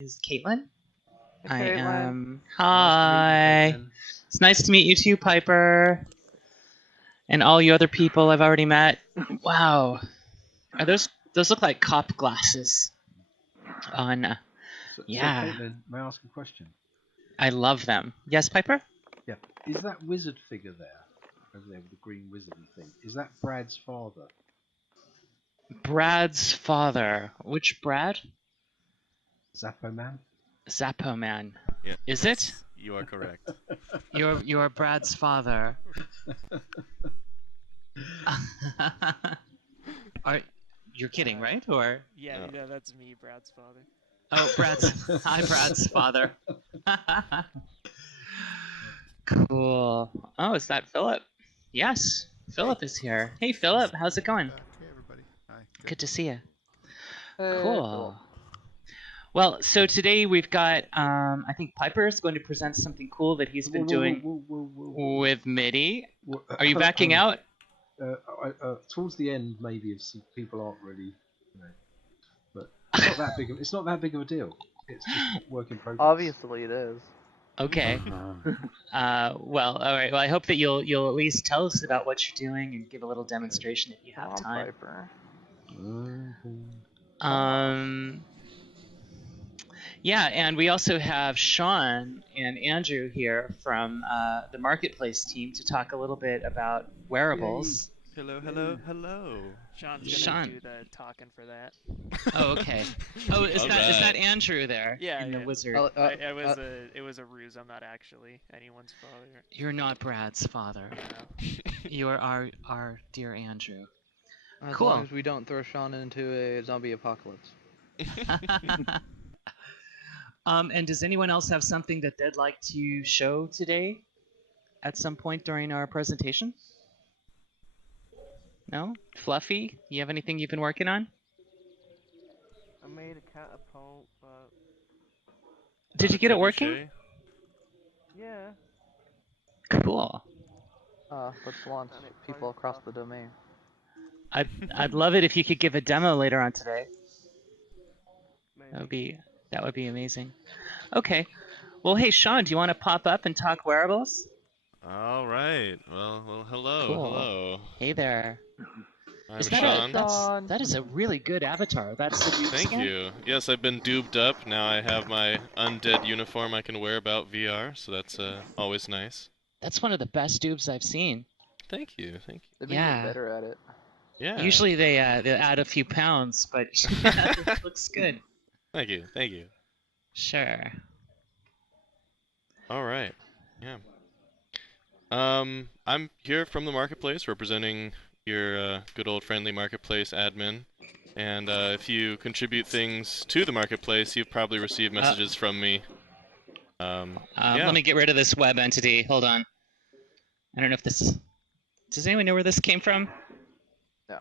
Is Caitlin? Hey, I Caitlin. am. Nice to meet you, Hi. Caitlin. It's nice to meet you too, Piper. And all you other people I've already met. Wow. Are those look like cop glasses on So, yeah. Caitlin, may I ask a question? I love them. Yes, Piper? Yeah. Is that wizard figure there, over there with the green wizardy thing, is that Brad's father? Brad's father. Which Brad? Zappo Man? Zappo Man. Yeah, Is it? yes, you are correct. You're Brad's father. Are you're kidding, right? Or Yeah, No. that's me, Brad's father. oh, Hi, Brad's father. Cool. Oh, is that Philip? Yes, Philip is here. Hey, Philip, how's it going? Hey, everybody. Hi. Good to see you. Hey, Cool. Philip. Well, so today we've got, I think Piper is going to present something cool that he's been doing with MIDI. Are you backing out? Towards the end, maybe if some people aren't really, but it's not that big. It's not that big of a deal. It's just work in progress. Obviously it is. Okay. Well, all right. Well, I hope that you'll at least tell us about what you're doing and give a little demonstration if you have Come on, time. Piper. Yeah, and we also have Sean and Andrew here from the marketplace team to talk a little bit about wearables. Hello. Sean's gonna Sean. do the talking for that. Oh, okay. Oh, is that Andrew there? Yeah, in the yeah. wizard? It was a ruse. I'm not actually anyone's father. You're not Brad's father. No. You're our dear Andrew. As Cool. long as we don't throw Sean into a zombie apocalypse. And does anyone else have something that they'd like to show today at some point during our presentation? No? Fluffy, you have anything you've been working on? I made a catapult, but Did you get it working? yeah. Cool. Let's launch people across the domain. I'd love it if you could give a demo later on today. Maybe. That would be amazing. Okay. Well, hey Sean, do you want to pop up and talk wearables? All right. Well, hello. Cool. Hello. Hey there. I'm Is that Sean. that is a really good avatar. That's the dupe Thank skin? you. Yes, I've been duped up. Now I have my undead uniform I can wear about VR, so that's always nice. That's one of the best dupes I've seen. Thank you. They've been getting better at it. Yeah. Usually they add a few pounds, but it looks good. Thank you. Sure. All right. Yeah. I'm here from the marketplace representing your good old friendly marketplace admin. And if you contribute things to the marketplace, you've probably received messages from me. Yeah. Let me get rid of this web entity. Hold on. I don't know if this... Does anyone know where this came from? No.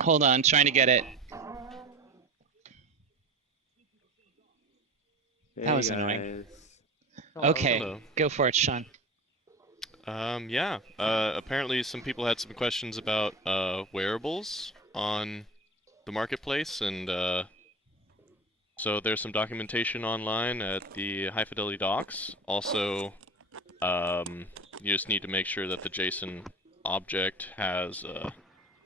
Hold on, trying to get it. That was annoying. Okay, hello. Go for it, Sean. Yeah. Apparently some people had some questions about wearables on the marketplace, and so there's some documentation online at the High Fidelity docs. Also, you just need to make sure that the JSON object has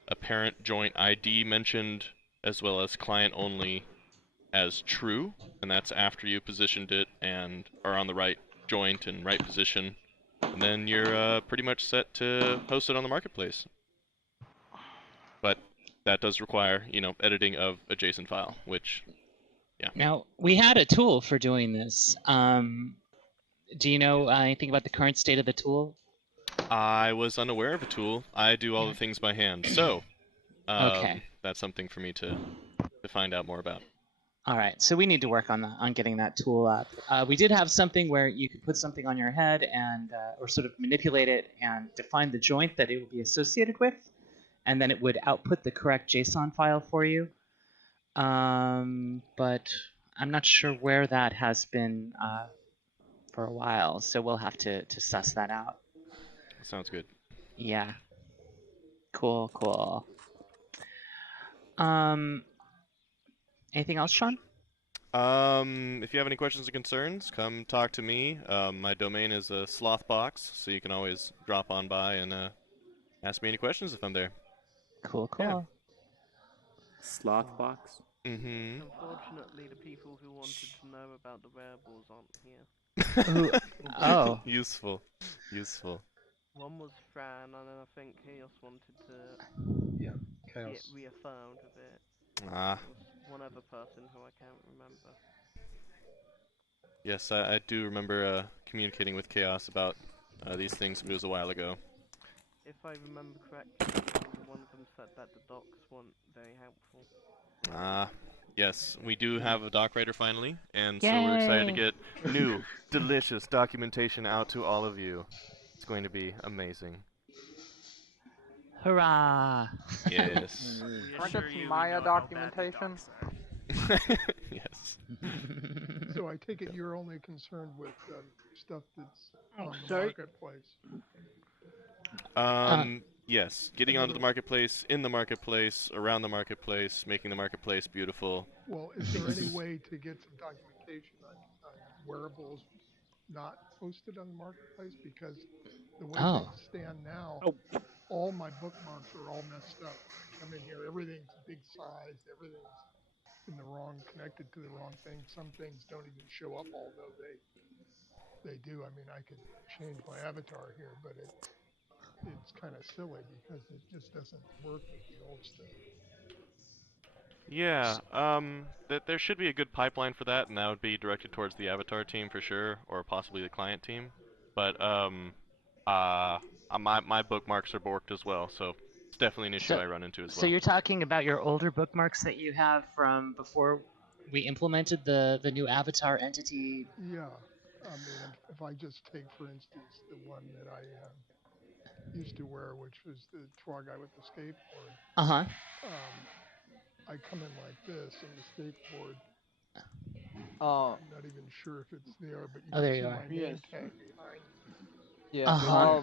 a parent joint ID mentioned, as well as client only as true, and that's after you positioned it and are on the right joint and right position. And then you're pretty much set to host it on the marketplace. But that does require, editing of a JSON file, which, yeah. Now, we had a tool for doing this. Do you know anything about the current state of the tool? I was unaware of a tool. I do all the things by hand, so Okay. That's something for me to find out more about. All right, so we need to work on getting that tool up. We did have something where you could put something on your head and or sort of manipulate it and define the joint that it will be associated with, and then it would output the correct JSON file for you. But I'm not sure where that has been for a while, so we'll have to suss that out. Sounds good. Yeah. Cool. Anything else, Sean? If you have any questions or concerns, come talk to me. My domain is a slothbox, so you can always drop on by and ask me any questions if I'm there. Cool, Yeah. cool. Sloth box. Mm-hmm. Unfortunately, the people who wanted to know about the wearables aren't here. Ooh, oh. Useful. Useful. One was Fran, and then I think Chaos wanted to Yeah, get chaos. reaffirmed a bit. Ah, There was one other person who I can't remember. yes, I do remember communicating with Chaos about these things, but it was a while ago. If I remember correctly, one of them said that the docs weren't very helpful. Ah, yes, we do have a doc writer finally, and Yay! so we're excited to get new, delicious documentation out to all of you. It's going to be amazing. Hurrah! Yes. We Can I assure get some you we Maya know how bad the documentation? docs are. Yes. So I take it you're only concerned with stuff that's Oh, on the sorry. marketplace. Yes, getting onto the marketplace, in the marketplace, around the marketplace, making the marketplace beautiful. Well, is there any way to get some documentation on wearables not posted on the marketplace? Because the way Oh. things stand now, Oh. all my bookmarks are all messed up. When I come in here, everything's big size, everything's in the wrong, connected to the wrong thing. Some things don't even show up, although they do. I mean, I could change my avatar here, but it's kind of silly because it just doesn't work with the old stuff. Yeah, there should be a good pipeline for that, and that would be directed towards the Avatar team for sure, or possibly the client team. But my bookmarks are borked as well, so it's definitely an issue So- I run into as So well. you're talking about your older bookmarks that you have from before we implemented the new avatar entity? Yeah, I mean, if I just take, for instance, the one that I used to wear, which was the tall guy with the skateboard, Uh-huh. I come in like this, and the skateboard, Oh, I'm not even sure if it's there, but you Oh, can there see you are. my name Yes. tag behind me. yeah. Uh-huh.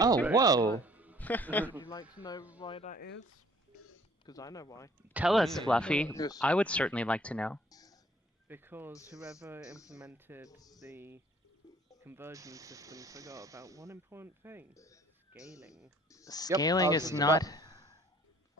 Oh, Right. whoa. Would you like to know why that is? Because I know why. Tell us, Mm. Fluffy. Yes. I would certainly like to know. Because whoever implemented the conversion system forgot about one important thing: scaling. Scaling was is just not...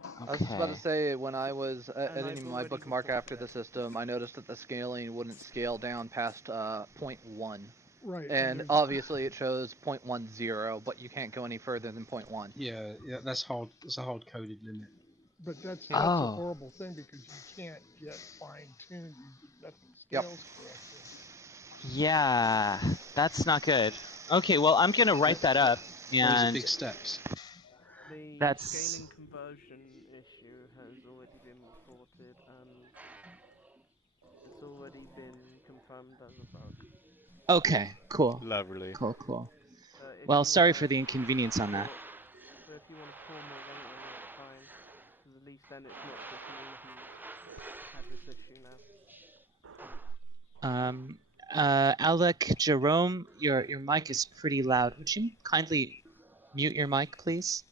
I was just about to Okay. say, when I was And I've editing my already bookmark reported after the it. system, I noticed that the scaling wouldn't scale down past 0.1. Right. And there's- obviously it shows 0.10, but you can't go any further than 0.1. Yeah, that's hard. It's a hard coded limit. But that's Oh. a horrible thing because you can't get fine-tuned. Nothing Yep. scales correctly. Yeah, that's not good. Okay, well, I'm gonna write that up, Those are and big steps. The That's- scaling conversion issue has already been reported and it's already been confirmed as a bug. okay, cool, Lovely. cool, cool. If Well, you sorry wanna for the inconvenience on that. pour- But if you want to pour more weight on it, it's fine. Because at least then it's not just me who's had this issue now. Alec, Jerome, your mic is pretty loud. Would you kindly mute your mic, please?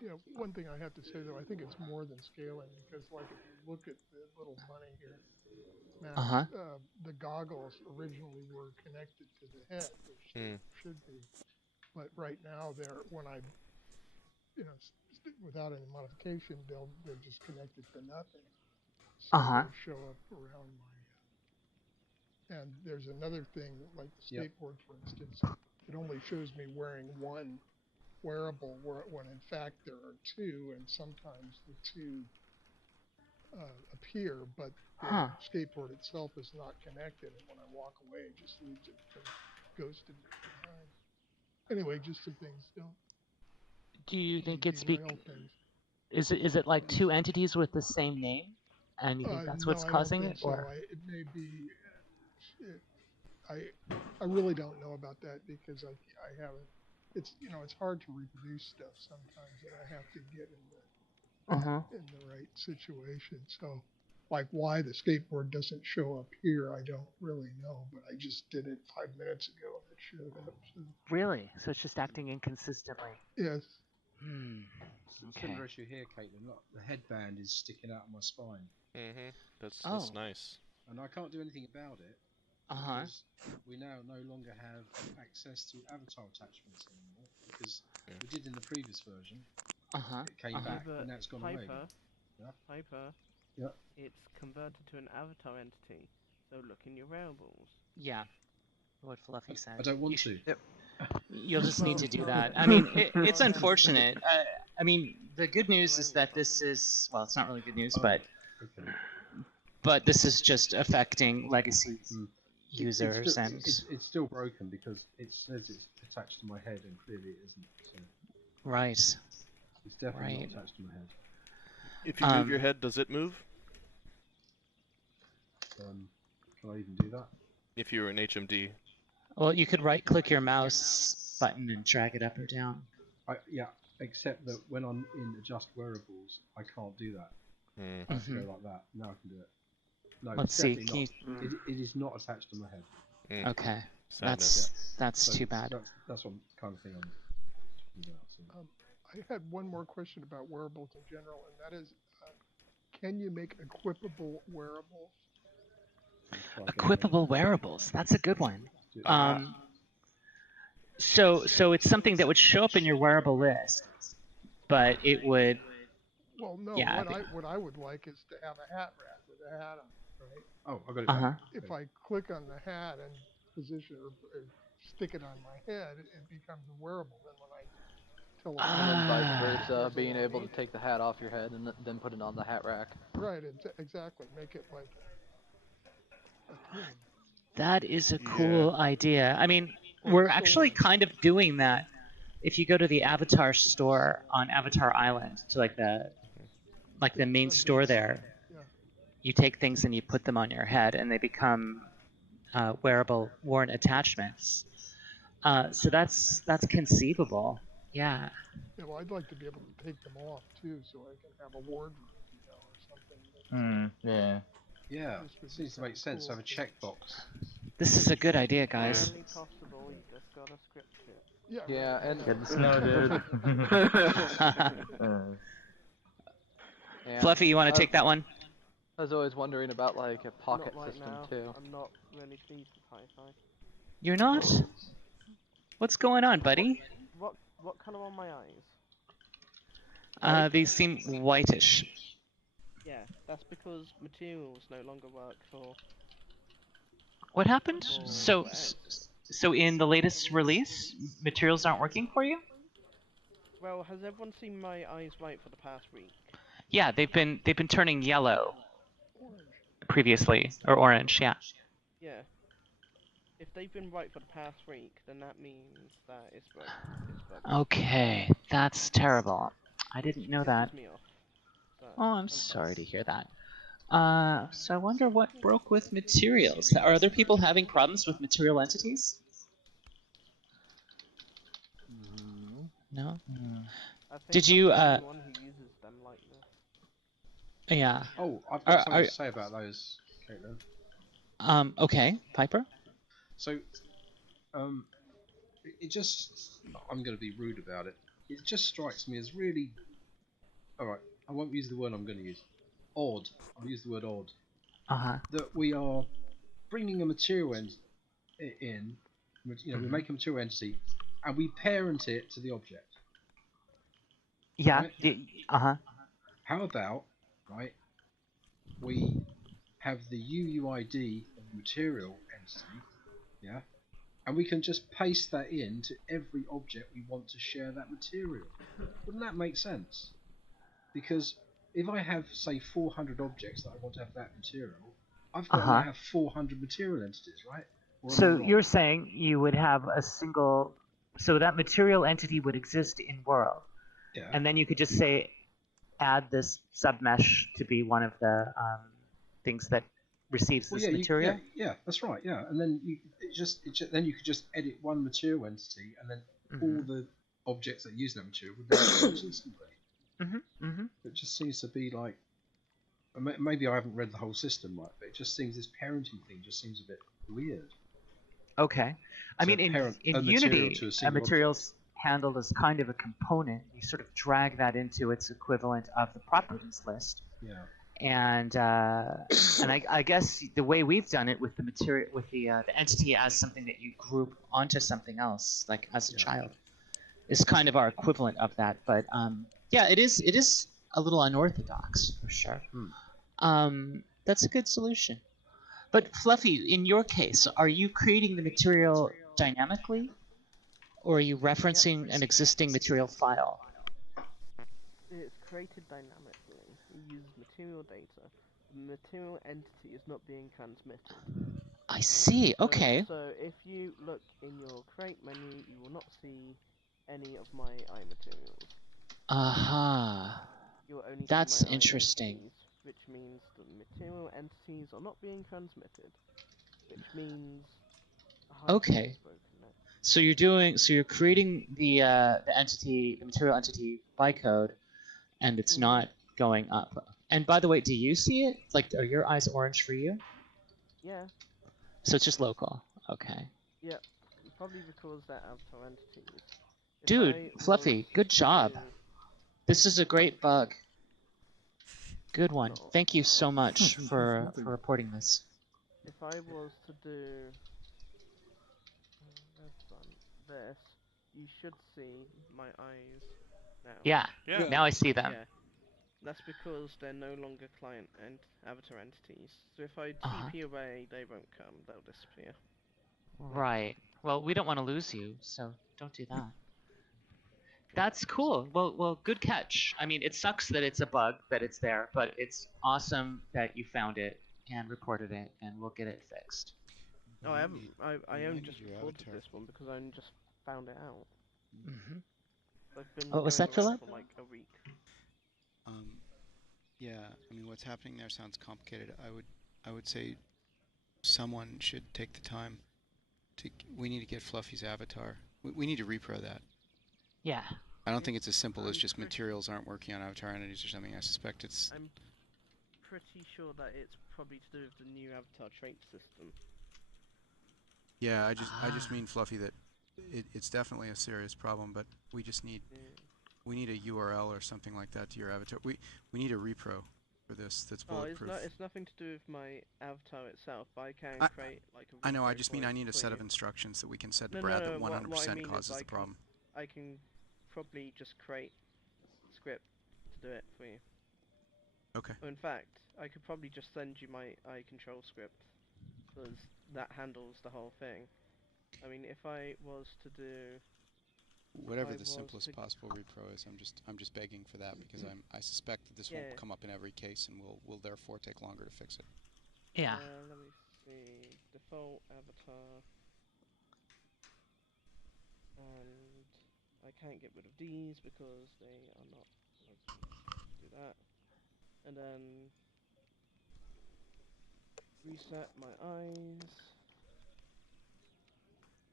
Yeah, one thing I have to say though, I think it's more than scaling because, like, if you look at the little bunny here, Max, Uh-huh. The goggles originally were connected to the head, which they should be, but right now when I, without any modification, they're just connected to nothing, so Uh-huh. they show up around my. And there's another thing, like the Yep. skateboard, for instance, it only shows me wearing one wearable when in fact there are two, and sometimes the two appear, but the Huh. skateboard itself is not connected, and when I walk away it just leaves it ghosted behind. Anyway, just some things. Don't Do you think it's derail things. is it like two entities with the same name, and you think that's No, what's I don't causing think it, so. or? It may be. I really don't know about that because I haven't. It's hard to reproduce stuff sometimes that I have to get Uh-huh. in the right situation. So Like why the skateboard doesn't show up here, I don't really know, but I just did it 5 minutes ago and it showed up. So, Really? So it's just acting inconsistently. yes. Similar Okay. issue here, Caitlin. Look, the headband is sticking out of my spine, That's Oh. nice. and I can't do anything about it Uh-huh. because we now no longer have access to avatar attachments anymore because Yeah. we did in the previous version. Uh-huh. It came back, but now it's gone away. Piper, Yeah. Piper, Yeah. it's converted to an avatar entity. So look in your wearables. Yeah. What Fluffy said. I don't want You to. should- You'll just need to do Well, that. I mean, it's well, then- unfortunate. I mean, the good news is that this is, well, it's not really good news, Okay. but this is just affecting legacy users It's still broken because it says it's attached to my head and clearly it isn't. So right. it's definitely Right. not attached to my head. If you move your head, does it move? Can I even do that? If you were an HMD. Well, you could right-click your mouse button and drag it up or down. Yeah, except that when I'm in adjust wearables, I can't do that. I have to go like that. Now I can do it. No, Let's it's see. definitely not. It is not attached to my head. Okay. Sadness. That's So too bad. That's what kind of thing I'm talking about. So. I had one more question about wearables in general, and that is, can you make equipable wearables? Equipable wearables. That's a good one. So it's something that would show up in your wearable list, but it would. Well, no. Yeah, What I would like is to have a hat rack with a hat on it, right? Oh, I got it. Uh-huh. If I click on the hat and position or stick it on my head, it becomes a wearable. Then when I tell it And then vice there's versa, a being able to light- take the hat off your head and then put it on the hat rack. Right, exactly. Make it like a thing. That is a cool idea. I mean, we're actually kind of doing that. If you go to the Avatar store on Avatar Island, to like the main store there, Yeah. you take things and you put them on your head, and they become wearable, worn attachments. So that's conceivable. Yeah. Yeah, well, I'd like to be able to take them off too, so I can have a wardrobe, or something. Yeah. Yeah, This would seems to make sense. cool. Have a checkbox. This is a good idea, guys. Entirely possible. You just gotta script it. Yeah. Yeah, right, and Get the snow, dude. and Fluffy, you want to take that one? I was always wondering about like a pocket Not right system now. too. I'm not really pleased with hi-fi. You're not? What's going on, buddy? What kind of on my eyes? These seem whitish. Yeah, that's because materials no longer work for. What happened? for So in the latest release, materials aren't working for you? Well, has everyone seen my eyes white for the past week? Yeah, they've been turning yellow previously, or orange. Yeah. Yeah. If they've been white for the past week, then that means that it's bugged. Okay, that's terrible. I didn't know that. Pisses me off. So, Oh, I'm sorry to hear that. So I wonder what broke with materials. Are other people having problems with material entities? No? I think Did I'm you, the only one who uses them like this. Yeah. Oh, I've got something to say about those, Caitlin. Okay, Piper? So, it just, I'm going to be rude about it. It just strikes me as really, alright, I won't use the word I'm going to use. Odd. I'll use the word odd. Uh-huh. That we are bringing a material in, we make a material entity, and we parent it to the object. Yeah. Right? Uh-huh. How about, right, we have the UUID of the material entity, yeah, and we can just paste that in to every object we want to share that material. Wouldn't that make sense? Because if I have, say, 400 objects that I want to have that material, I've got to have 400 material entities, right? Or am I So wrong? you're saying you would have a single, so that material entity would exist in world, Yeah. and then you could just say, add this submesh to be one of the things that receives this material. Yeah, that's right. Yeah, and then then you could just edit one material entity, and then all the objects that use that material would then change instantly. It just seems to be like maybe I haven't read the whole system right, but it just seems this parenting thing just seems a bit weird. Okay. I To mean, parent in a material Unity, to a a single material's handled as kind of a component. You sort of drag that into its equivalent of the properties list. Yeah. And I guess the way we've done it with the material, with the entity as something that you group onto something else, like as a child, is kind of our equivalent of that. But yeah, it is a little unorthodox for sure. That's a good solution. But Fluffy, in your case, are you creating the material dynamically, or are you referencing an existing material file? It's created dynamically. It uses material data. The material entity is not being transmitted. I see. Okay. So if you look in your create menu, you will not see any of my eye materials. Aha. You will only That's see my interesting. entities, which means the material entities are not being transmitted, which means hifi Okay. has broken it. So you're creating the entity, the material entity bytecode, and it's not going up. And by the way, do you see it? Like, are your eyes orange for you? Yeah. So it's just local. Okay. Yeah. Probably because they're avatar entities. If Dude, I Fluffy, was good to job. do- This is a great bug. Good one. No. Thank you so much There's for nothing. reporting this. If I was to do this, you should see my eyes now. Yeah. Yeah. Now I see them. Yeah. That's because they're no longer client and avatar entities. So if I Uh-huh. TP away, they won't come. They'll disappear. Right. Well, we don't want to lose you, so don't do that. That's cool. Well, good catch. I mean, it sucks that it's a bug that it's there, but it's awesome that you found it and reported it, and we'll get it fixed. No, I haven't. I only just reported this one because I only just found it out. Mm-hmm. I've been What was going that, around Philip? for like a week. Yeah, I mean, what's happening there sounds complicated. I would say someone should take the time to. We need to get Fluffy's avatar. We need to repro that. Yeah. I don't think it's as simple as just materials aren't working on avatar entities or something. I suspect it's. I'm pretty sure that it's probably to do with the new avatar trait system. Yeah, I just mean, Fluffy, that it's definitely a serious problem, but we just need we need a URL or something like that to your avatar. We need a repro for this that's bulletproof. It's nothing to do with my avatar itself. I can create like a. I know. I just mean I need a set of instructions that we can set to Brad that 100% causes the problem. I can probably just create a script to do it for you. Okay. In fact, I could probably just send you my eye control script, because that handles the whole thing. I mean, if I was to do whatever the simplest possible repro is, I'm just begging for that, because I suspect that this won't come up in every case, and will therefore take longer to fix it. Yeah. Let me see. Default avatar. And I can't get rid of these because they are not. Do that. And then reset my eyes.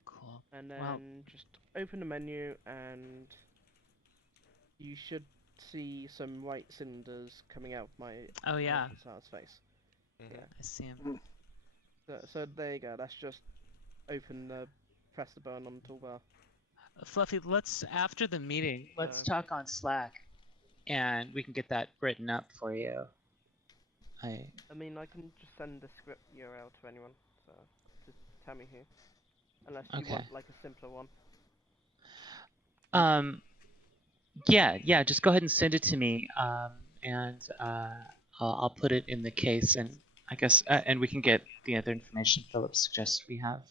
Cool. And then just open the menu, and you should see some white cylinders coming out of my avatar's face. Mm-hmm. Yeah. I see him. So there you go. That's just open the press the button on the toolbar. Fluffy, after the meeting, let's talk on Slack, and we can get that written up for you. I mean, I can just send the script URL to anyone, so just tell me who. Unless you want like a simpler one. Yeah, just go ahead and send it to me, and I'll put it in the case, and I guess, and we can get the other information Philip suggests we have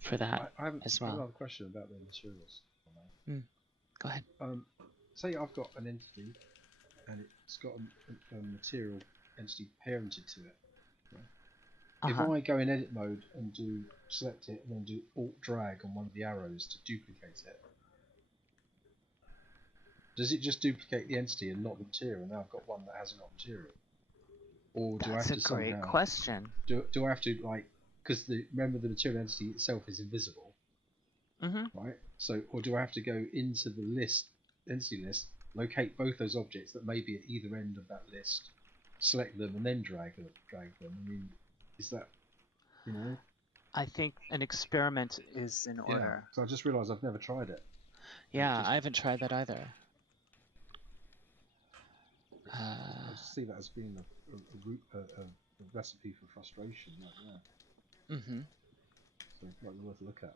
for that as well. I have another question about the materials. Go ahead. Say I've got an entity, and it's got a material entity parented to it. Yeah? If I go in edit mode and select it, and then do Alt drag on one of the arrows to duplicate it, does it just duplicate the entity and not the material? And now I've got one that hasn't got material. Or do I have to somehow? That's a great question. Do I have to, like, because remember the material entity itself is invisible, right? So, or do I have to go into the entity list, locate both those objects that may be at either end of that list, select them and then drag them. I mean, is that, you know? I think an experiment is in order. Yeah. So I just realised I've never tried it. Yeah, I haven't tried that either. I just see that as being a recipe for frustration. Like, yeah. Mm-hmm. So it might be worth a look at.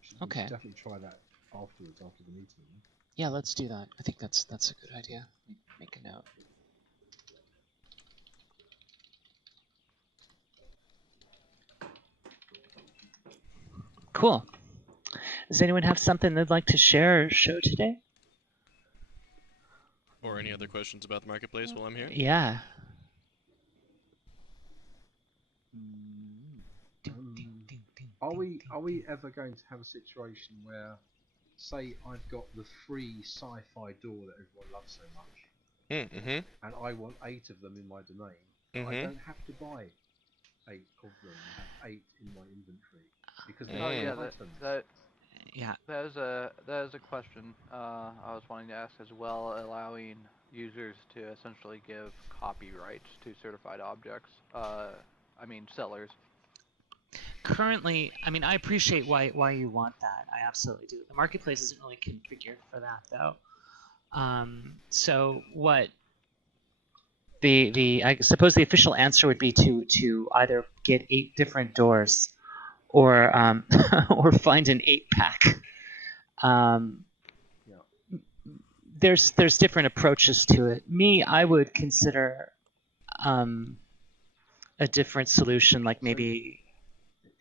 We should definitely try that afterwards, after the meeting. Yeah, let's do that. I think that's a good idea. Make a note. Cool. Does anyone have something they'd like to share or show today? Or any other questions about the marketplace while I'm here? Yeah. Are we ever going to have a situation where, say, I've got the free sci-fi door that everyone loves so much, and I want 8 of them in my domain, I don't have to buy 8 of them and have 8 in my inventory because that is a question I was wanting to ask as well, allowing users to essentially give copyrights to certified objects. I mean sellers. Currently, I mean, I appreciate why you want that. I absolutely do. The marketplace isn't really configured for that, though. So what I suppose the official answer would be to either get 8 different doors, or or find an 8-pack. There's different approaches to it. I would consider a different solution, like maybe.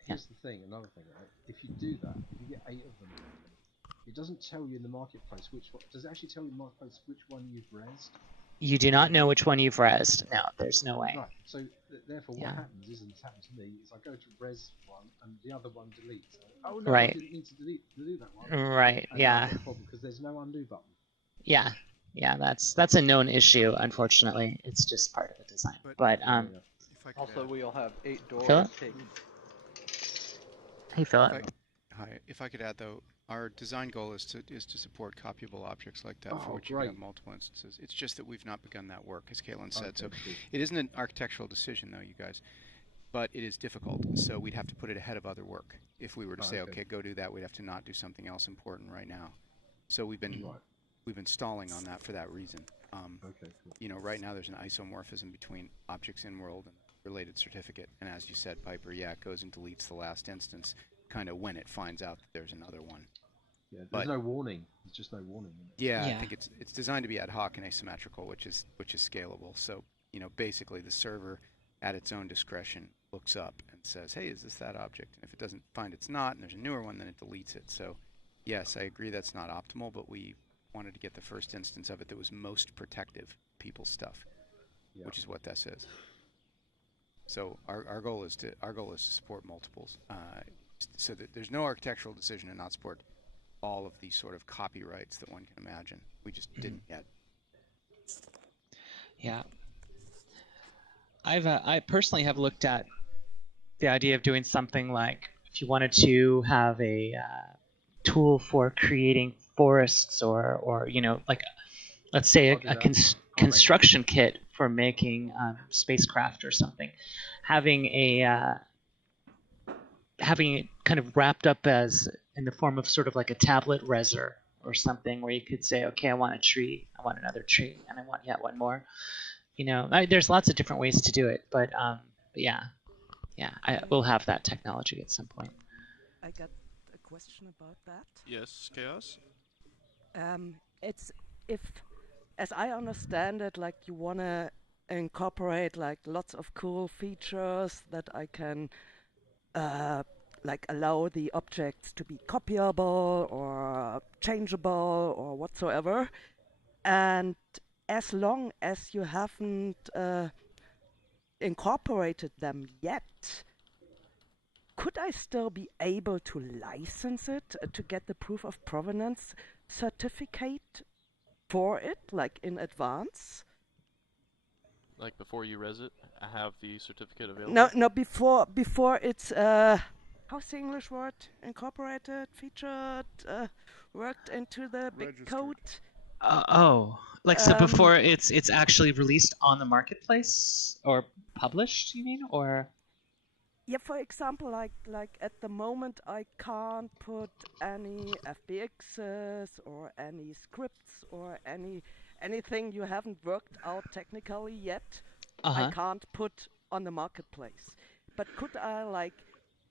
Here's the thing, another thing, right? If you do that, if you get 8 of them, it doesn't tell you in the marketplace which one. Does it actually tell you in the marketplace which one you've rezzed? You do not know which one you've rezzed. No, there's no way. Right. So therefore, what happens is, and it's happened to me, is I go to res one and the other one deletes. Oh no, I didn't mean to delete that one. Right. And yeah. That's a problem because there's no undo button. Yeah. Yeah. That's a known issue. Unfortunately, it's just part of the design. But also, we'll have 8 doors. Philip? Hey, Philip. Hi. If I could add, though, our design goal is to support copyable objects like that, for which you can have multiple instances. It's just that we've not begun that work, as Caitlin said. So it isn't an architectural decision, though, you guys. But it is difficult, so we'd have to put it ahead of other work. If we were to say, okay, go do that, we'd have to not do something else important right now. So we've been stalling on that for that reason. You know, right now there's an isomorphism between objects in world and related certificate, and as you said, Piper, yeah, it goes and deletes the last instance, kind of when it finds out that there's another one. Yeah, there's no warning. There's just no warning. Yeah, I think it's designed to be ad hoc and asymmetrical, which is scalable. So, you know, basically the server, at its own discretion, looks up and says, hey, is this that object? And if it doesn't find it's not, and there's a newer one, then it deletes it. So, yes, I agree that's not optimal, but we wanted to get the first instance of it that was most protective of people's stuff, which is what this is. So our goal is to support multiples, so that there's no architectural decision to not support all of these sort of copyrights that one can imagine. We just didn't yet. Yeah. I personally have looked at the idea of doing something like, if you wanted to have a tool for creating forests, or you know, like let's say a construction kit for making spacecraft or something, having it kind of wrapped up as in the form of sort of like a tablet reser or something, where you could say, okay, I want a tree, I want another tree, and I want yet one more. You know, there's lots of different ways to do it, but yeah, we'll have that technology at some point. I got a question about that. Yes, Chaos? It's if, as I understand it, like you want to incorporate like lots of cool features that I can like allow the objects to be copyable or changeable or whatsoever, and as long as you haven't incorporated them yet, could I still be able to license it to get the proof of provenance certificate for it, like in advance? Like before you res it, I have the certificate available? No, before it's how's the English word? Incorporated, featured, worked into the big code. So before it's actually released on the marketplace or published, you mean, or? Yeah, for example, like at the moment, I can't put any FBXs or any scripts or anything you haven't worked out technically yet. I can't put on the marketplace. But could I, like,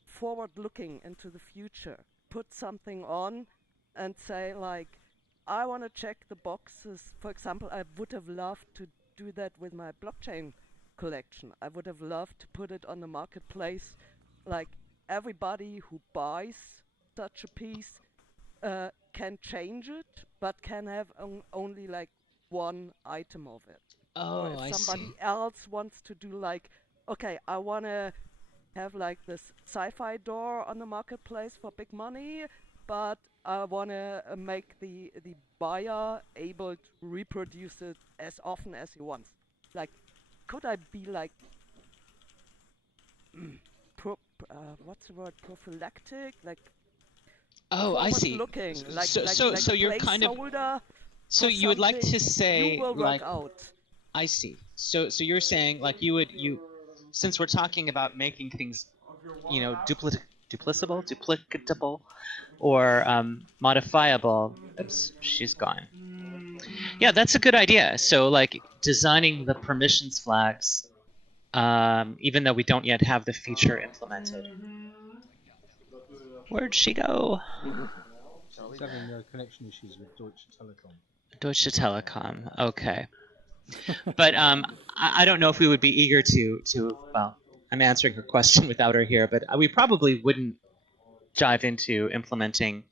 forward looking into the future, put something on and say, like, I want to check the boxes. For example, I would have loved to do that with my blockchain collection. I would have loved to put it on the marketplace, like everybody who buys such a piece can change it, but can have only like one item of it. Or if somebody else wants to do like, okay, I want to have like this sci-fi door on the marketplace for big money, but I want to make the buyer able to reproduce it as often as he wants. Like, could I be like, what's the word? Prophylactic? Like, I see. Looking, So you're kind of. So you would like to say, you will like, work out. I see. So you're saying, like, you since we're talking about making things, duplicatable, or modifiable. Oops, she's gone. Yeah, that's a good idea. So, like, designing the permissions flags, even though we don't yet have the feature implemented. Where'd she go? She's having connection issues with Deutsche Telekom. Deutsche Telekom. Okay. But I don't know if we would be eager to. Well, I'm answering her question without her here, but we probably wouldn't dive into implementing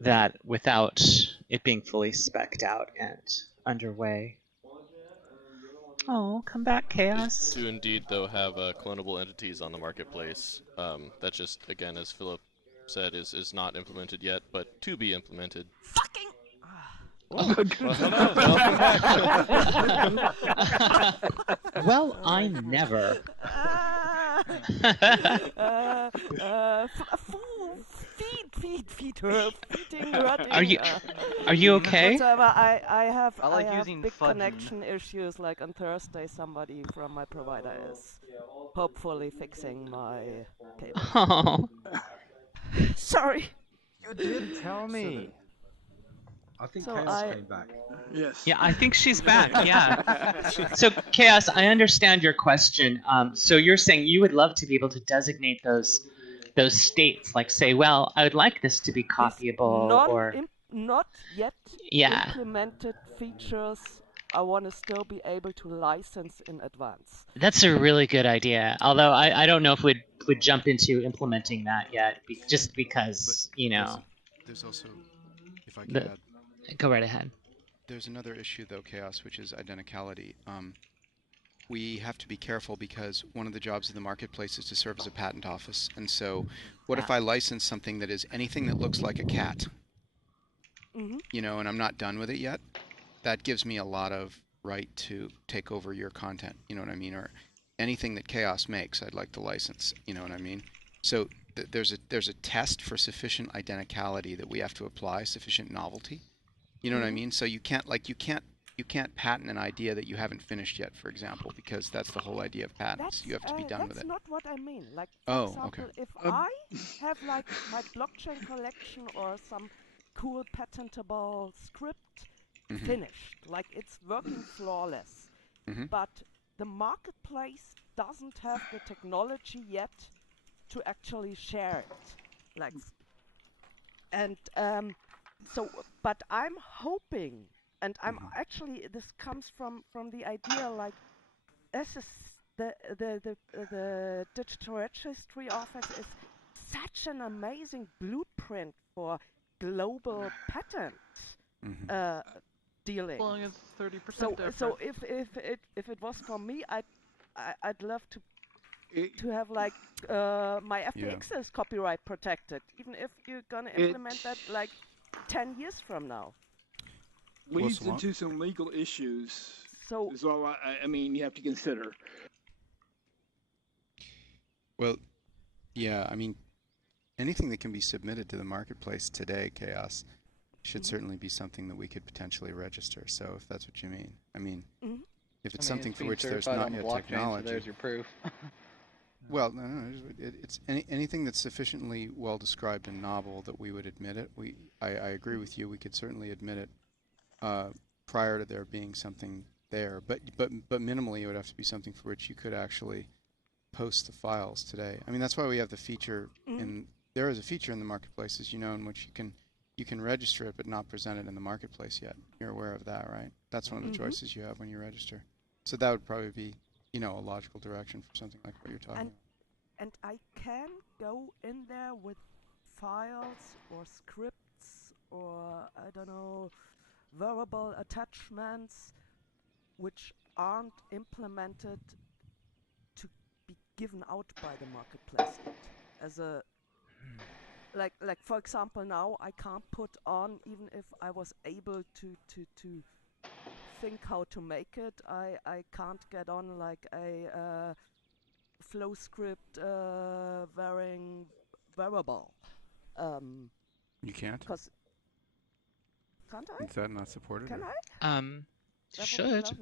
that without it being fully spec'd out and underway. Oh, come back, Chaos. To indeed, though, have clonable entities on the marketplace. That just, again, as Philip said, is not implemented yet, but to be implemented. Fucking. Well, I never. Are you okay? I have using big fudging. connection issues. Like on Thursday, somebody from my provider is hopefully fixing my cable. Oh. Sorry. You did tell me. I think Chaos came back. Yes. Yeah, I think she's back. Yeah. So, Chaos, I understand your question. So you're saying you would love to be able to designate those states, like say, well, I would like this to be copyable, or not yet implemented features. I want to still be able to license in advance. That's a really good idea. Although I don't know if we'd jump into implementing that yet, just because, There's also, if I could add. Go right ahead. There's another issue, though, Chaos, which is identicality. We have to be careful because one of the jobs of the marketplace is to serve as a patent office. And so what if I license something that is anything that looks like a cat? And I'm not done with it yet? That gives me a lot of right to take over your content, you know what I mean? Or anything that Chaos makes, I'd like to license, you know what I mean? So there's a test for sufficient identicality that we have to apply, sufficient novelty. You know what I mean? So you can't patent an idea that you haven't finished yet, for example, because that's the whole idea of patents. You have to be done with it. That's not what I mean. Like, for example, if I have like my blockchain collection or some cool patentable script finished, like it's working flawless, but the marketplace doesn't have the technology yet to actually share it. Like, and so, but I'm hoping, and I'm actually, this comes from the idea, like, this is the Digital Registry Office is such an amazing blueprint for global patent dealing. As long as 30% So if it was for me, I'd love to have like my FBX is copyright protected, even if you're gonna implement that like 10 years from now. Leads into some legal issues. So is all I mean you have to consider. Well, yeah, I mean, anything that can be submitted to the marketplace today, Chaos, should certainly be something that we could potentially register. So if that's what you mean, I mean, if it's something for which there's not yet technology, so there's your proof. Well, no, it's anything that's sufficiently well described and novel that we would admit it. I agree with you. We could certainly admit it prior to there being something there, but minimally it would have to be something for which you could actually post the files today. I mean, that's why we have the feature there is a feature in the marketplace, as you know, in which you can register it but not present it in the marketplace yet. You're aware of that, right? That's one of the choices you have when you register. So that would probably be, a logical direction for something like what you're talking about. And I can go in there with files or scripts or, I don't know, variable attachments which aren't implemented to be given out by the marketplace yet. As a like for example, now I can't put on, even if I was able to think how to make it, I can't get on like a flow script varying variable. You can't? Cause can't I? Is that not supported? Can or? I? That should.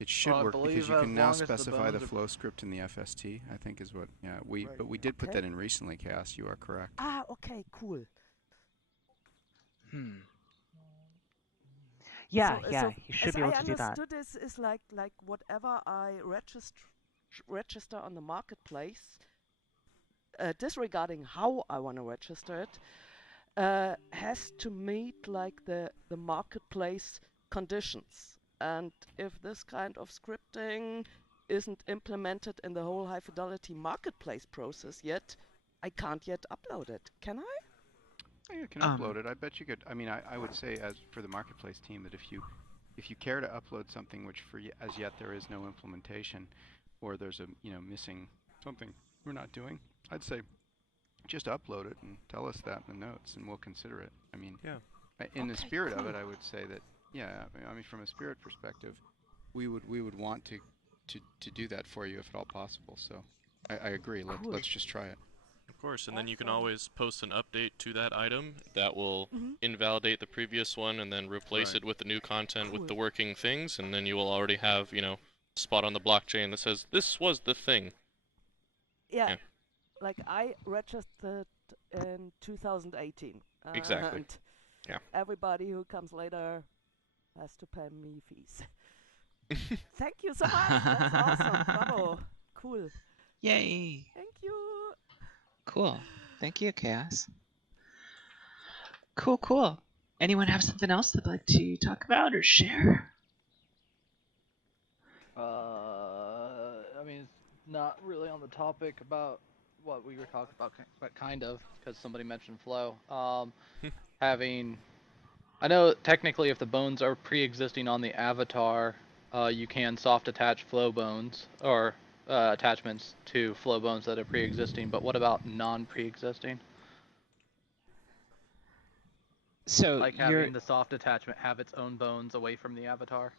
It should work because you can now specify the flow script in the FST, I think is what, but we did put that in recently, Chaos, you are correct. Ah, okay, cool. Yeah, you should be able to do that. As I understood this is like whatever I register on the marketplace, disregarding how I want to register it, has to meet like the marketplace conditions. And if this kind of scripting isn't implemented in the whole High Fidelity marketplace process yet, I can't yet upload it. Can I? You can upload it. I bet you could. I mean, I would say, as for the marketplace team, that if you care to upload something which as yet there is no implementation, or there's a missing something we're not doing, I'd say just upload it and tell us that in the notes, and we'll consider it. I mean, in the spirit of it, I would say that I mean, from a spirit perspective, we would want to do that for you if at all possible. So I agree. Let's just try it. Of course, and then you can always post an update to that item that will invalidate the previous one and then replace it with the new content with the working things, and then you will already have, a spot on the blockchain that says, this was the thing. Yeah. Like I registered in 2018. Exactly. And everybody who comes later has to pay me fees. Thank you so much. That's awesome. Bravo. Cool. Yay. Thank you. Cool. Thank you, Chaos. Cool. Anyone have something else they'd like to talk about or share? I mean, it's not really on the topic about what we were talking about, but kind of, because somebody mentioned flow. I know technically if the bones are pre-existing on the avatar, you can soft attach flow bones, or attachments to flow bones that are pre-existing, but what about non-pre-existing? So like having the soft attachment have its own bones away from the avatar,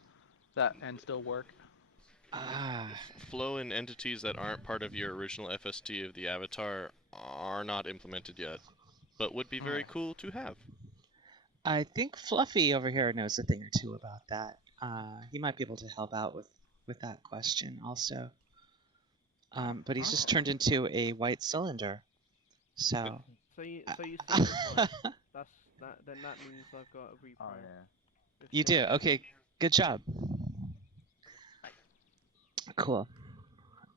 and still work? Flow and entities that aren't part of your original FST of the avatar are not implemented yet, but would be very cool to have. I think Fluffy over here knows a thing or two about that. He might be able to help out with that question also. But he's just turned into a white cylinder. So you see this one? Then that means I've got a repro. You do? Okay, good job. Cool.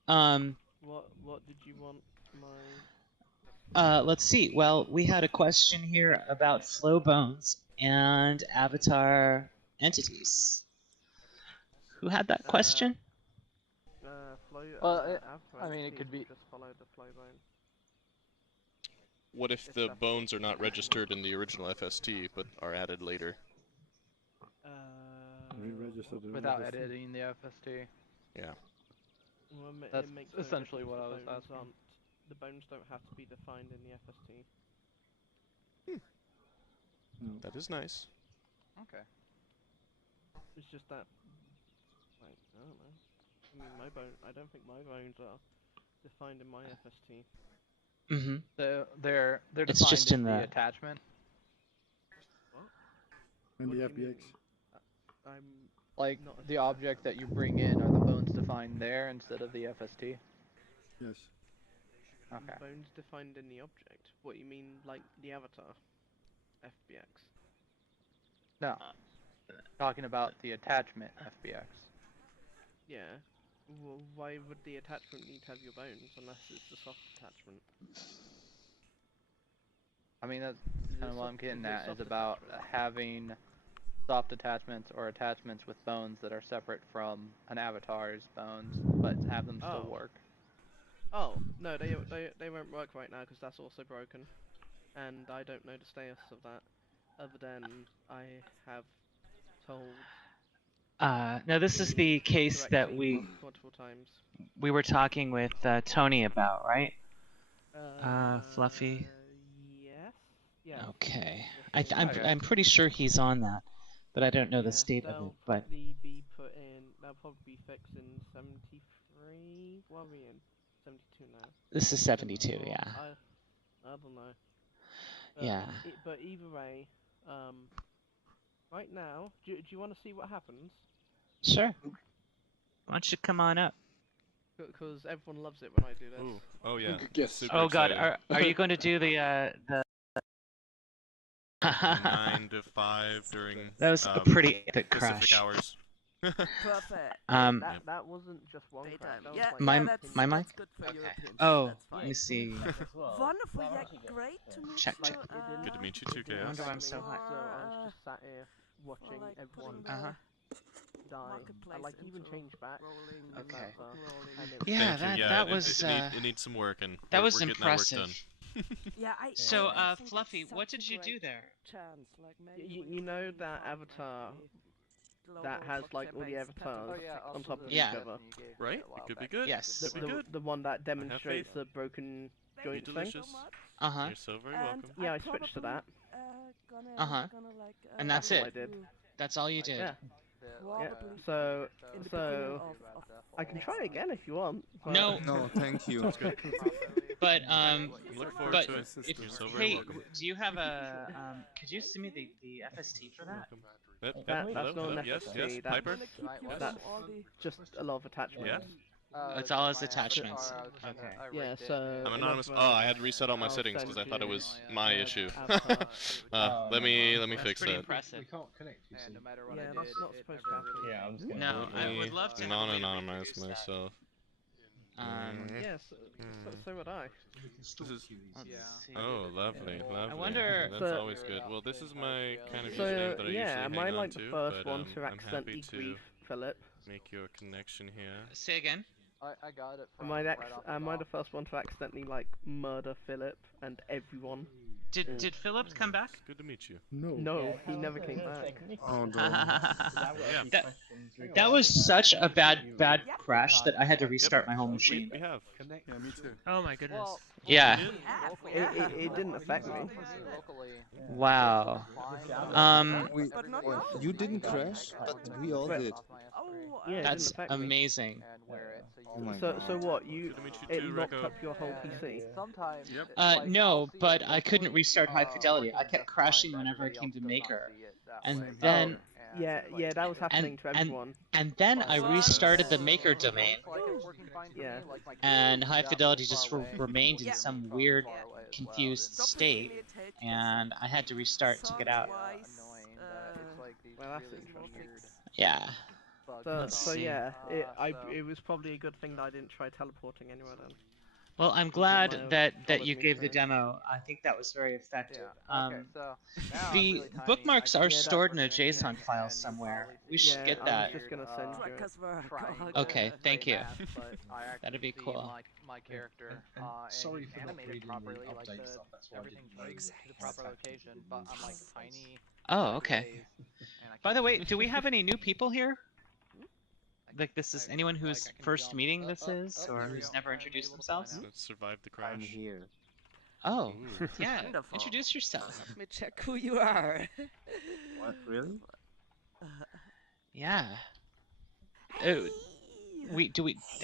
What did you want my... Let's see. Well, we had a question here about flow bones and avatar entities. Who had that question? I mean, it could be... Just follow the flow bone. What if the bones are not registered in the original FST, but are added later? Without editing the FST? Yeah. Well, That's essentially what I was asking. The bones don't have to be defined in the FST. That is nice. Okay. It's just that, like, I don't know. I mean, I don't think my bones are defined in my FST. Mm-hmm. They're It's defined just in the the attachment. And What the do you FBX. mean? I'm Like not the object that you bring in, are the bones defined there instead of the FST? Yes. Okay. bones defined in the object. What you mean, like the avatar? FBX. No. Talking about the attachment FBX. Yeah. Well, why would the attachment need to have your bones unless it's a soft attachment? I mean, that's Is kind it of what soft- I'm getting is it at, is soft about attachment? having soft attachments or attachments with bones that are separate from an avatar's bones, but have them still Oh. work. Oh, no, they won't work right now because that's also broken. And I don't know the status of that, other than I have told No, this is the case correct that team multiple times. we were talking with Tony about, right? Fluffy. Yes. Yeah. Okay. Yes, I'm pretty sure he's on that, but I don't know the state of it. But probably be put in. They'll probably be fixed in 73. What are we in? 72 now. this is 72, yeah. I don't know. Yeah. But either way, right now, do you want to see what happens? Sure. Why don't you come on up? Because everyone loves it when I do this. Ooh. Oh yeah. Yes. Super Oh God, excited. are you going to do the 9 to 5 during That was a pretty epic Pacific crash. hours. Perfect. That wasn't just one crash. That was Yeah, like my that's, my mic. that's good for Europeans. Oh, That's fine. let me see. Wonderful, yeah, great to meet Check, you. check. Good to meet you too, It didn't I wonder Chaos. why I'm affect so me, hot. So I was just sat here watching like everyone putting the die. I marketplace like even into changed back. rolling, Okay. rolling. And it was Yeah, Thank you. Yeah, that it, was it needs some work, and that was we're getting impressive. that work done. Yeah, So, I think Fluffy, it's what such did a you do great there? Chance. Like maybe you we know really that find, avatar like, that global has like all the blockchain-based avatars pattern on top of Yeah. each other. Right? It could be good. Yes. Could be good. The one that faith. demonstrates the broken You're joint thing. delicious. Uh-huh. You're so very And welcome. Yeah, I switched to that. Uh-huh. Like, And that's all I it. did. That's all you did. Yeah. Yeah. Probably So in the beginning of I can try again if you want. But No. No, thank you. Sounds good. But Look forward but to it. if, You're so very hey, welcome. do you have a could you send me the FST for that? that's hello, not hello. an Yes, FST, yes. that's- Piper. that's just a lot of attachments. Yes. It's all his attachments. Okay. Yeah, so I'm anonymous. another- Oh, I had to reset all my I'll settings send because I thought it you, was my issue. avatar. let me That's fix pretty that. impressive. We can't connect, you see. No matter what Yeah, I that's did, not it supposed never to happen. Yeah, I'm just gonna No, I would love to have a way to non-anonymize reproduce that. myself. Yes, so would I. This is Let's see. oh, lovely, lovely. wonder- That's So- always good. Well, this is my kind of So username that I yeah, usually am hang I on like to, the first but one to I'm happy accidentally to grief Philip? make your connection here. Say again. I got it from Am I right off the am I bat. the first one to accidentally like murder Philip and everyone? Did Philip come back? It's good to meet you. No, he never came back. Oh, no. Yeah. That was such a bad crash that I had to restart my whole machine. We have. Yeah, me too. Oh my goodness. Well, Yeah. It didn't affect me. locally, Wow. We, But not well, now. you didn't crash, but we all did. Oh, Yeah, it That's didn't affect me. amazing. and wear it so you Oh my So god. what you Good to meet you it too, locked Rico. up your whole PC? sometimes Yep. No, but I couldn't restart High Fidelity. I kept crashing whenever I came to Maker. And then Yeah, that was happening to everyone. and then I restarted the Maker domain, Yeah. and High Fidelity just remained in some weird, confused state, and I had to restart to get out. Well, that's interesting. Yeah. So, Let's so see. yeah, it was probably a good thing that I didn't try teleporting anywhere then. Well, I'm glad that you gave the demo. I think that was very effective. The bookmarks are stored in a JSON file somewhere. We should get I that. was just gonna send you it. Okay, thank you. That'd be cool. My character, And sorry for not animated reading properly, the like update stuff, that's why I everything's didn't know moved to the proper location, but I'm like tiny. Oh, okay. ways, and I By the can't way, see do we it. have any new people here? Like this is anyone whose first meeting this is, or who's never introduced themselves? Let's survive the I'm crash. here. Oh, yeah. Wonderful. Introduce yourself. Let me check who you are. What, really? Yeah. Oh,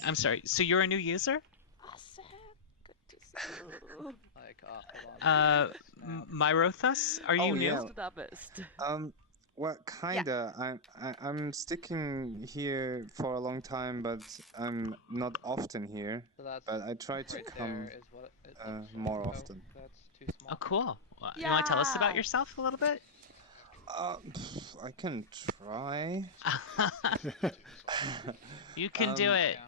I'm sorry. So you're a new user? Awesome. Good to see you. Like, hold on. Myrothus, are you Oh, new? yeah. Bist du da bist. Well, kinda. I'm sticking here for a long time, but I'm not often here. So that's But I try to right come there is what it looks like. more Oh, often. that's too small. Oh, cool. Well, you want to tell us about yourself a little bit? I can try. You can do it. Yeah.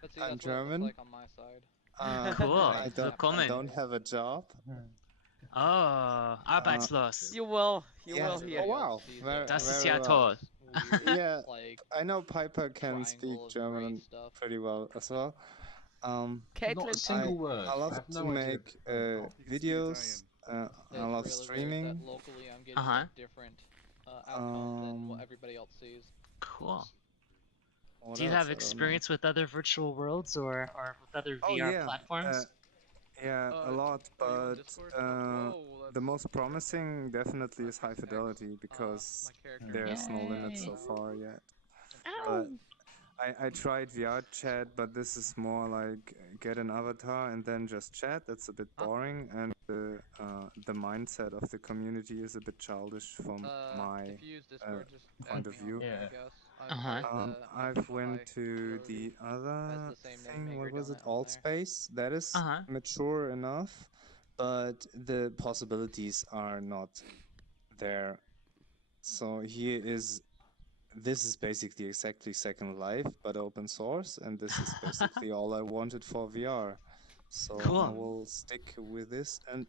But see, I'm that's German. what it looks like on my side. Cool. I Willkommen. don't have a job. Oh, arbeitslos. You will Yeah. hear. Oh wow. Das ist Very ja well. toll. Yeah, like I know Piper can speak triangle of German gray stuff. pretty well as well. Not a Caitlin, single word. I love have to no idea. make videos. I It's love really streaming. weird that locally I'm getting a different outcome than what everybody else sees. Cool. What Do you else? have I don't know. experience with other virtual worlds or with other VR platforms? Yeah, a lot, are you on but Discord? the most promising definitely is High Fidelity because there's no limit so far yet. But I tried VR chat, but this is more like get an avatar and then just chat. That's a bit boring, and the mindset of the community is a bit childish from my If you use Discord, just point of view. I guess. I've went to the other thing. What was it? Alt Space. That is mature enough, but the possibilities are not there. So here is. This is basically exactly Second Life, but open source, and this is basically all I wanted for VR. So I will stick with this. And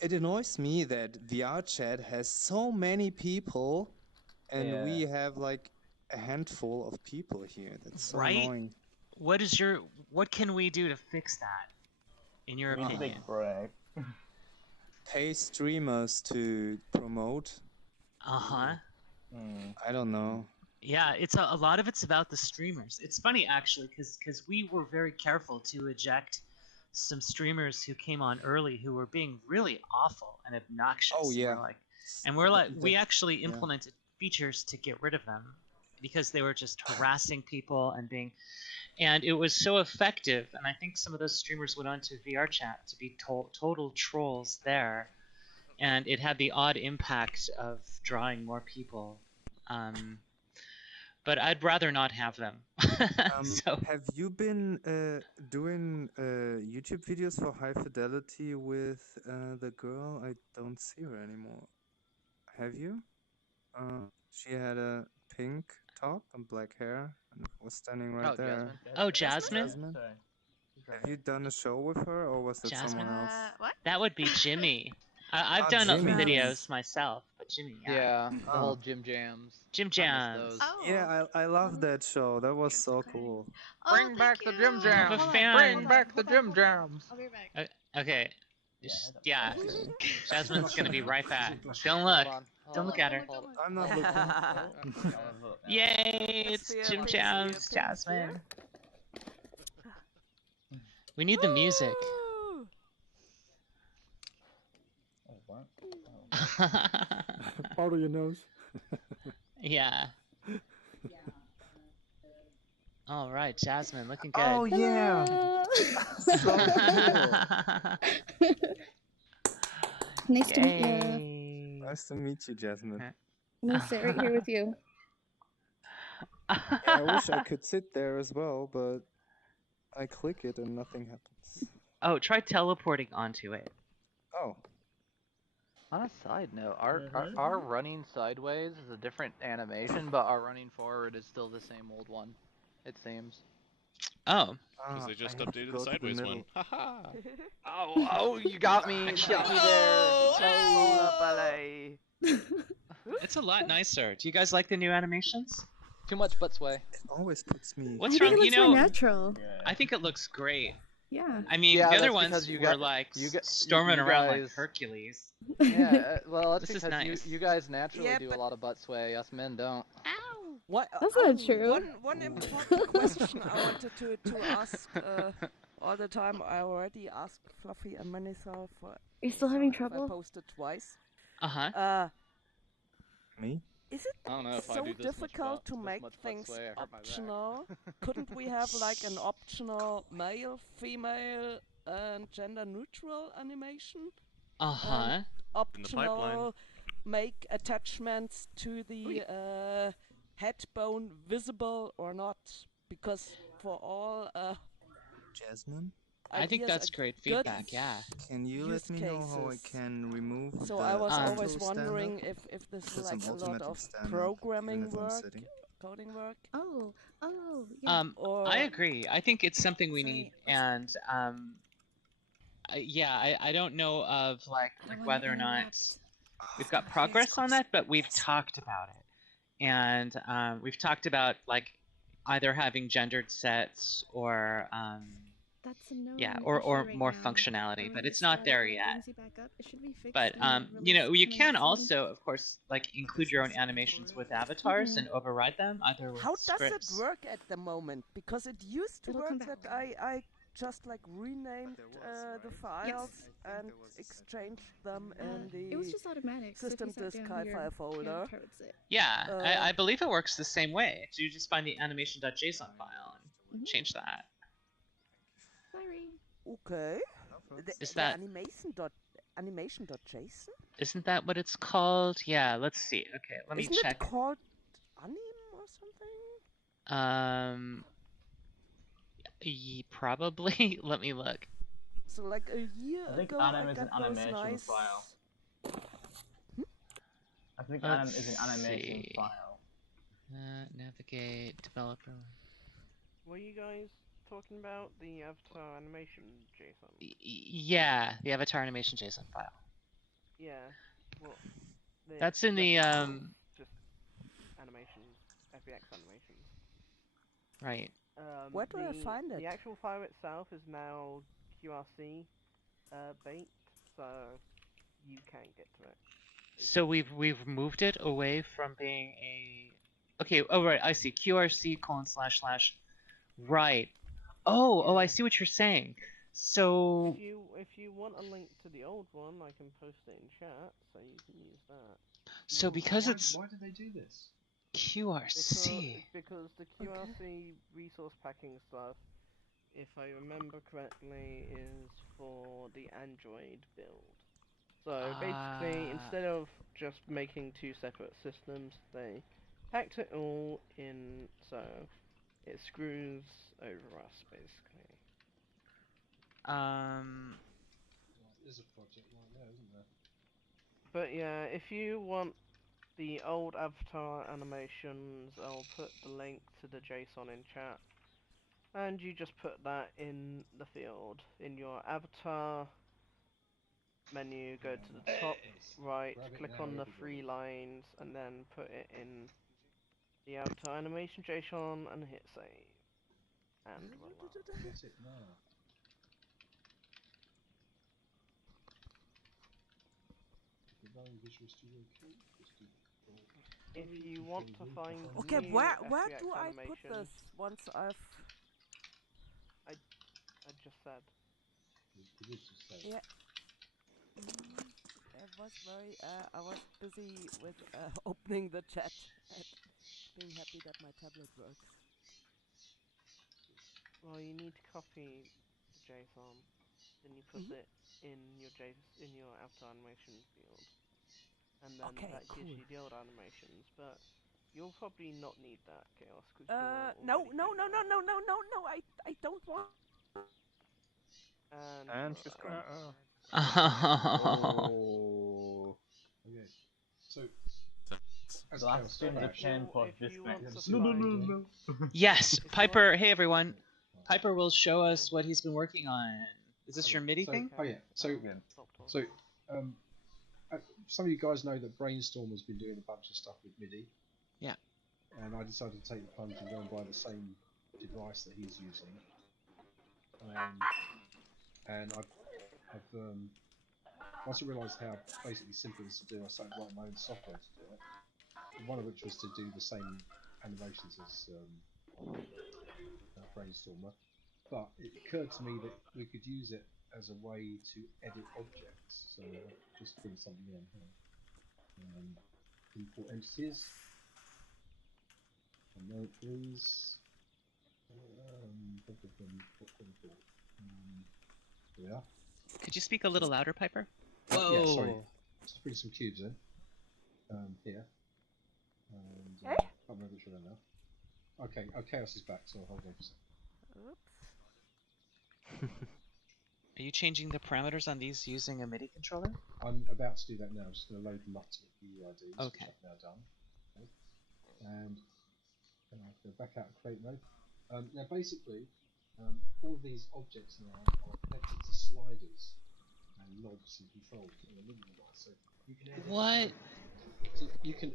it annoys me that VR chat has so many people, and we have like a handful of people here. That's so annoying. What can we do to fix that, in your opinion? Pay streamers to promote. I don't know. Yeah, it's a lot of it's about the streamers. It's funny actually, because we were very careful to eject some streamers who came on early who were being really awful and obnoxious. Oh yeah. We actually implemented features to get rid of them because they were just harassing people and it was so effective. And I think some of those streamers went on to VR chat to be total trolls there, and it had the odd impact of drawing more people. But I'd rather not have them. Have you been doing YouTube videos for High Fidelity with the girl? I don't see her anymore. Have you? She had a pink top and black hair and was standing right there. Jasmine? Have you done a show with her, or was that someone else? What? That would be Jimmy. I've done videos myself, but Jimmy, yeah. The whole Jim Jams. Jim Jams. Yeah, I love that show. That was so cool. Bring back the Jim Jams. Bring back the Jim Jams. I'll be right back. Okay. Yeah. Jasmine's gonna be right back. Don't look. Don't look at her. I'm not looking. Yay! It's Jim Jams, Jasmine. We need the music. Part of your nose. Yeah. All right, Jasmine, looking good. Oh yeah. Nice to meet you. Nice to meet you, Jasmine. I'm gonna sit right here with you. Yeah, I wish I could sit there as well, but I click it and nothing happens. Oh, try teleporting onto it. Oh. On a side note, our running sideways is a different animation, but our running forward is still the same old one. It seems. Oh. Because they just updated the sideways one. Haha. Oh, you got me. Got me there. It's a lot nicer. Do you guys like the new animations? Too much butt sway. It always puts me. What's I think wrong? it looks more natural. I think it looks great. Yeah. I mean, Yeah, the other that's ones because you were got- like you got- storming you around like guys- Hercules. Yeah, well, that's This is because nice. you guys naturally Yeah, do but- a lot of butt sway. Us men don't. What? That's not true. One important question I wanted to ask all the time. I already asked Fluffy and Manisa for. You're still having if trouble? I posted twice. Uh-huh. Me? Is it I don't know if I so do this difficult to this make much butt things sway, I hurt my back. optional? Couldn't we have like an optional male, female, and gender neutral animation? Uh-huh. And In the pipeline. optional make attachments to the head bone visible or not? Because for all Jasmine? I think that's great feedback, yeah. Can you let me know how I can remove so the I was always auto wondering stand-up? if this is Because like I'm a lot automatic of stand-up programming even if I'm work, sitting. coding work. Oh, yeah. I agree. I think it's something we need, and yeah, I don't know of like whether or not we've got progress on that, but we've talked about it, and we've talked about like either having gendered sets or that's a known yeah, issue or right more now. functionality, When but I it's not started there it, yet. brings you back up. It should be fixed But in the you know, you release can coming soon. also, of course, like include your own animations with avatars and override them either with How does it scripts. work at the moment? Because it used to It'll work come that back. I just like renamed the files and exchanged them in the It was just automatic. So if system you sat disk down here, hi-fi folder. toads it. Yeah, I believe it works the same way. So you just find the animation.json file and change that. Sorry. Okay. Is the that animation.json? Isn't that what it's called? Yeah, let's see. Okay, let me Isn't check. it called anim or something? Probably. Let me look. So like a year ago, I got is an those animation nice file. I think Let's anim is an animation see. file. Navigate developer. Were you guys talking about the avatar animation JSON? Yeah, the avatar animation JSON file. Yeah. Well, that's in the just animations, FBX animations. Right. Where do I find it? The actual file itself is now QRC baked, so you can't get to it. So we've moved it away from being a. Okay. Oh right, I see. QRC : / Right. Oh, I see what you're saying. So. If you want a link to the old one, I can post it in chat, so you can use that. So because it's. Why did they do this? QRC. Because the QRC resource packing stuff, if I remember correctly, is for the Android build. So basically, instead of just making two separate systems, they packed it all in, so it screws over us, basically. There's a project right there, isn't there? But yeah, if you want the old avatar animations, I'll put the link to the JSON in chat. And you just put that in the field. In your avatar menu, go to the top right, click on the three lines, and then put it in the avatar animation JSON and hit save. And voila. Get it now. If you want to find okay, new where FBX do I put animations, this once I've? I just said. Yeah. It was very. I was busy with opening the chat and being happy that my tablet works. Well, you need to copy the JSON, then you put it in your avatar animation field, and then that gives you the old animations. But you'll probably not need that, Chaos, because no, I don't want. And she's gone. Oh. Okay. So. The last stream the chain was disconnected. No. Yes, Piper. Hey everyone. Piper will show us what he's been working on. Is this your MIDI thing? Oh yeah. So some of you guys know that Brainstorm has been doing a bunch of stuff with MIDI. Yeah. And I decided to take the plunge and go and buy the same device that he's using. And I've once I realised how basically simple it is to do, I started writing my own software to do it. One of which was to do the same animations as Brainstormer. But it occurred to me that we could use it as a way to edit objects. So I'll just bring something on here. Import entities. And there it is. Yeah. Could you speak a little louder, Piper? Yeah, sorry. Just bring some cubes in. here. And I can't remember which one now. Okay, Chaos is back, so hold on for a second. Oops. Are you changing the parameters on these using a MIDI controller? I'm about to do that now. I'm just going to load them up to get the UIDs, which I've now done. Okay. And I'll go back out of create mode. Now, basically, all of these objects now are connected to sliders and knobs and controls on a MIDI device. So you can edit. What? So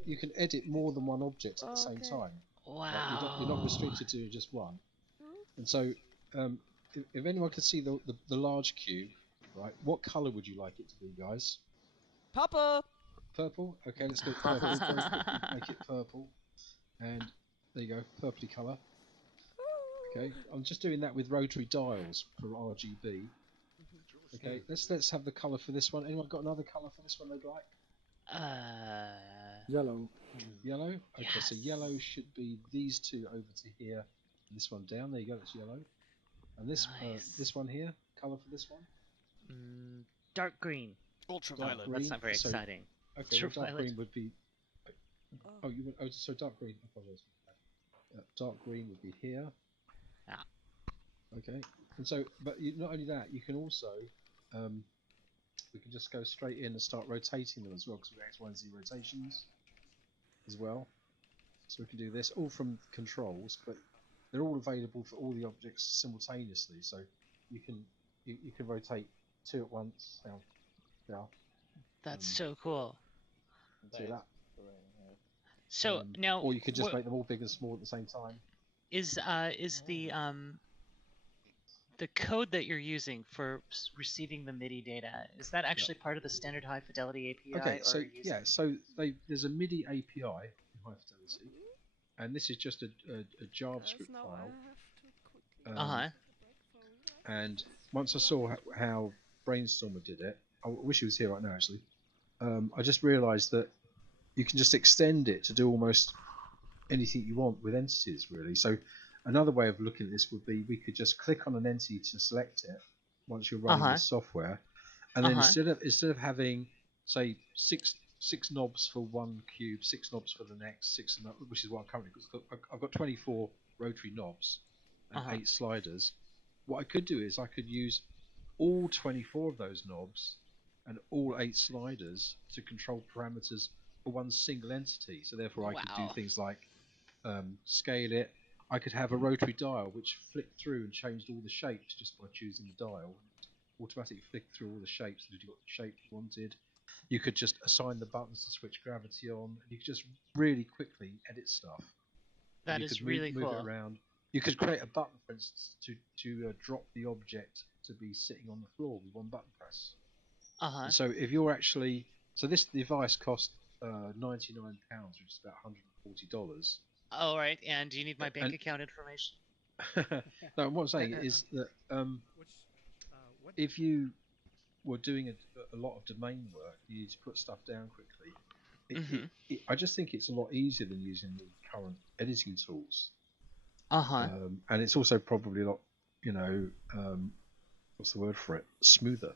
you can edit more than one object at the same time. Wow. Like you're not restricted to just one. And so, if anyone can see the large cube, right? What color would you like it to be, guys? Purple. Purple. Okay, let's go purple. Very quickly make it purple. And there you go, purpley color. Okay, I'm just doing that with rotary dials per RGB. Okay, let's have the color for this one. Anyone got another color for this one they'd like? Yellow. Yellow? Okay, yes. So yellow should be these two over to here, and this one down. There you go, that's yellow. And this this one here, color for this one? Dark green. Ultraviolet. Dark green. That's not very exciting. Okay, well, dark green would be... so dark green, I apologize. Dark green would be here. Ah. Okay, and so, but not only that, you can also... we can just go straight in and start rotating them as well, because we've got X, Y, and Z rotations as well. So we can do this all from controls, but they're all available for all the objects simultaneously. So you can rotate two at once. Now, that's so cool. See that? So now, or you could just make them all big and small at the same time. Is the code that you're using for receiving the MIDI data, is that actually part of the standard High Fidelity API? Okay, so so there's a MIDI API in High Fidelity, and this is just a JavaScript file. And once I saw how Brainstormer did it, I wish he was here right now actually. I just realised that you can just extend it to do almost anything you want with entities, really. So another way of looking at this would be we could just click on an entity to select it once you're running this software, and then instead of having say six knobs for one cube, 6 knobs for the next, which is what I'm currently I've got 24 rotary knobs and 8 sliders. What I could do is I could use all 24 of those knobs and all 8 sliders to control parameters for one single entity. So therefore I could do things like scale it. I could have a rotary dial which flicked through and changed all the shapes just by choosing the dial. Automatically flick through all the shapes that you got the shape you wanted. You could just assign the buttons to switch gravity on. You could just really quickly edit stuff. That is really cool. Move it around. You could create a button, for instance, to drop the object to be sitting on the floor with one button press. And so if you're actually, so this device cost £99, which is about $140. Oh, right. And do you need my bank account information? No, what I'm saying is that if you were doing a lot of domain work, you need to put stuff down quickly. I just think it's a lot easier than using the current editing tools. And it's also probably a lot, what's the word for it? Smoother,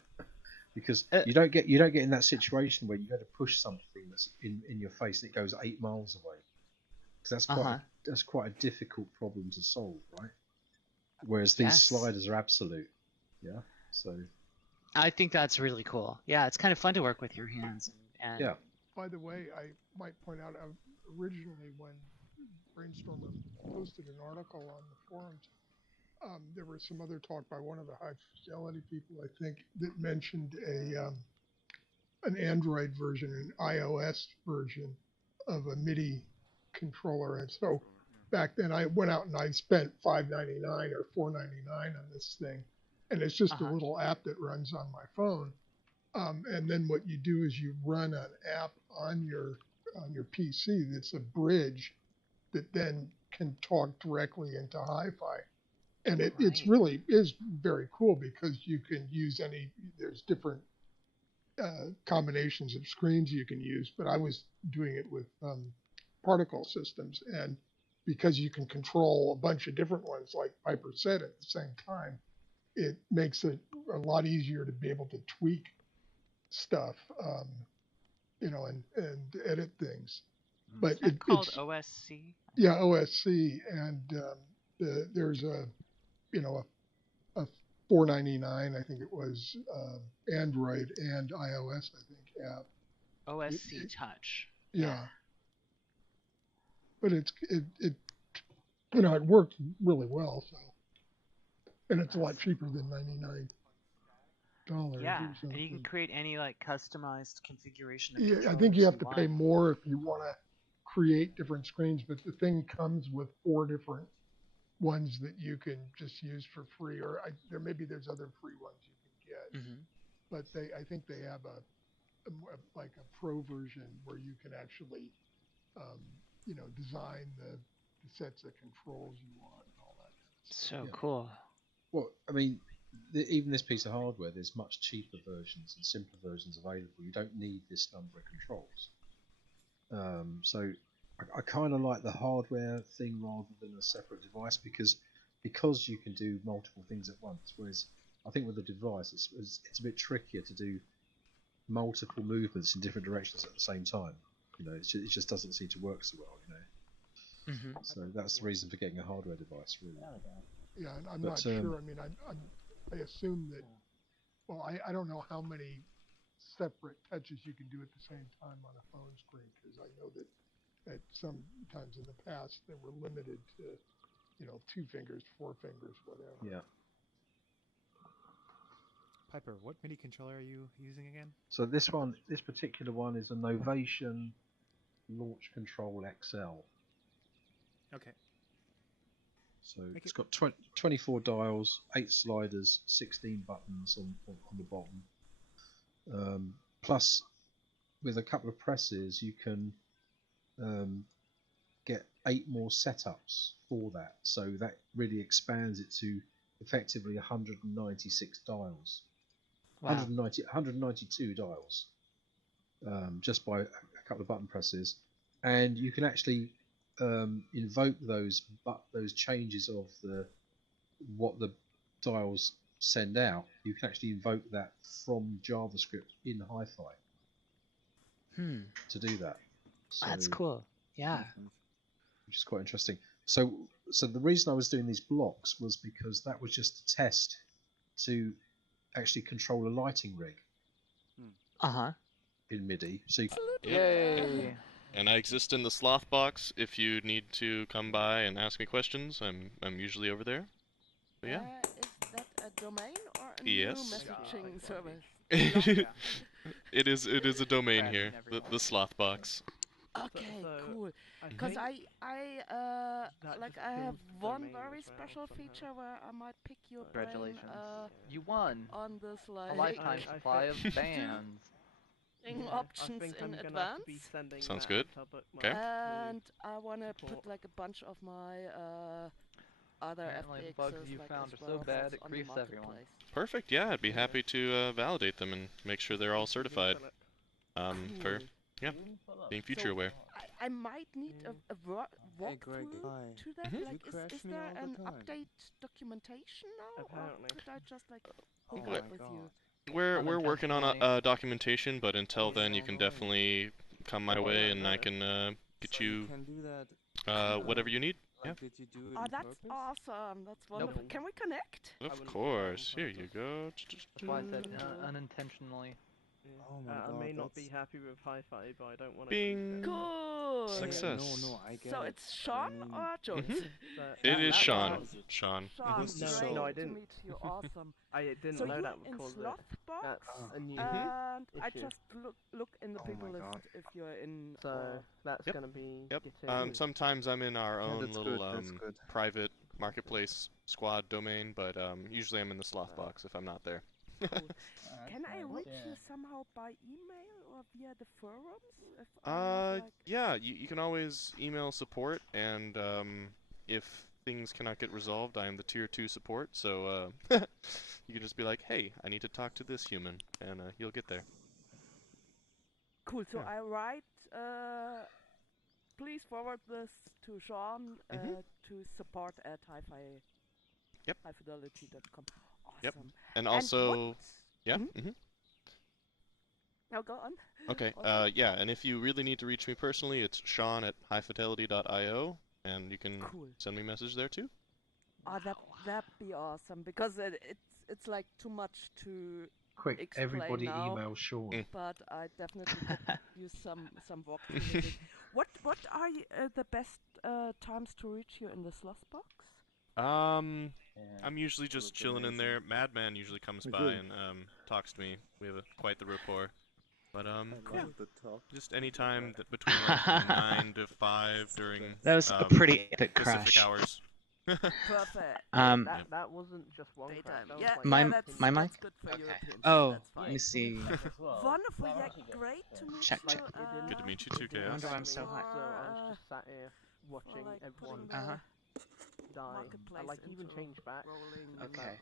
because you don't get in that situation where you got to push something that's in your face and it goes 8 miles away, because that's quite a difficult problem to solve, right? Whereas these sliders are absolute, So I think that's really cool. Yeah, it's kind of fun to work with your hands. And By the way, I might point out originally when Brainstormer posted an article on the forums, there was some other talk by one of the High Fidelity people, I think, that mentioned an Android version, an iOS version of a MIDI controller. And so back then I went out and I spent $5.99 or $4.99 on this thing. And it's just a little app that runs on my phone. And then what you do is you run an app on your PC that's a bridge that then can talk directly into hi-fi. And it's really is very cool because you can use there's different combinations of screens you can use, but I was doing it with particle systems, and because you can control a bunch of different ones, like Piper said, at the same time, it makes it a lot easier to be able to tweak stuff and edit things. But Is that called OSC? Yeah, OSC, and there's a 499, I think it was, Android and iOS, I think, app. OSC Touch. Yeah. But it worked really well, so. And it's a lot cheaper than $99. Yeah, and you can create any like customized configuration of Yeah, I think you have to pay more if you want to create different screens, but the thing comes with 4 different ones that you can just use for free, or there's other free ones you can get. But I think they have like a pro version where you can actually design the sets of controls you want and all that kind of stuff. So cool. Well, I mean, even this piece of hardware, there's much cheaper versions and simpler versions available. You don't need this number of controls. So I kind of like the hardware thing rather than a separate device because you can do multiple things at once. Whereas I think with the device, it's a bit trickier to do multiple movements in different directions at the same time. It just doesn't seem to work so well. So that's the reason for getting a hardware device, really. Yeah, and I'm not sure. I mean, I assume that. Well, I don't know how many separate touches you can do at the same time on a phone screen, because I know that sometimes in the past they were limited to 2 fingers, 4 fingers, whatever. Yeah. Piper, what MIDI controller are you using again? So this particular one is a Novation Launch Control XL. Okay. So it's got 24 dials, 8 sliders, 16 buttons on the bottom. Plus, with a couple of presses, you can get 8 more setups for that. So that really expands it to effectively 196 dials. Wow. 192 dials, just by a couple of button presses, and you can actually invoke those changes of what the dials send out. You can actually invoke that from JavaScript in Hi-Fi to do that. So, that's cool. Yeah, which is quite interesting. So the reason I was doing these blocks was because that was just a test to actually control a lighting rig. In MIDI. So Yay! And I exist in the sloth box. If you need to come by and ask me questions, I'm usually over there. But yeah. Is that a domain or a yes. new messaging service? It is a domain here. The sloth box. Okay, cool. Because I have one very special feature where I might pick your brain. Congratulations. You won On this a lifetime supply of bands. Options in advance. Sounds good. Okay. And I want to put like a bunch of my other FBXs bugs you found are so bad it griefs everyone. Perfect. Yeah, I'd be happy to validate them and make sure they're all certified. For being future aware. I might need a walkthrough to that. Like, is there an update documentation now, or could I just like hook up with you? We're working on a documentation, but until then, you can definitely come my way, and I can get you whatever you need. Yeah. Oh, that's awesome. That's wonderful. Can we connect? Of course. Here you go. That's why I said unintentionally. Oh my God, I may not be happy with Hi-Fi, but I don't want to. Bing. Cool. Success. No, I get so it. it's Sean or Jones? It is Sean. Sean. No, I didn't. To meet you. Awesome. I didn't so know that in would cause Slothbox, that's a new and issue. I just look in the people list if you're in. So that's gonna be. Yep. Sometimes I'm in our own little private marketplace squad domain, but usually I'm in the Slothbox if I'm not there. Cool. Can I reach you somehow by email or via the forums? Yeah, you can always email support, and if things cannot get resolved, I am the tier 2 support, so you can just be like, hey, I need to talk to this human, and you'll get there. Cool, so I write, please forward this to Sean to support at hifi. Yep. highfidelity.com. Awesome. Yep. And also, yeah. Now go on. Okay. Also? Yeah, and if you really need to reach me personally, it's Sean at highfidelity.io, and you can send me a message there too. Oh, that'd be awesome because it's like too much to Quick, explain everybody now. email Sean. But I definitely could use some walkthrough with it. What are the best times to reach you in the sloth box? I'm usually just chilling in there. Madman usually comes by and talks to me. We have quite the rapport. But yeah, just any time that between like 9 to 5 during That was a pretty epic Pacific crash. hours. Perfect. That wasn't just one crash. That was Yeah, like my that's mic. good for Europeans. Oh, That's fine. let me see. Wonderful. Yeah, great to meet Check, you. check. Good to meet you too, I Chaos. wonder why I'm so hot. So I was just sat here watching everyone die. I like even changed back. Okay.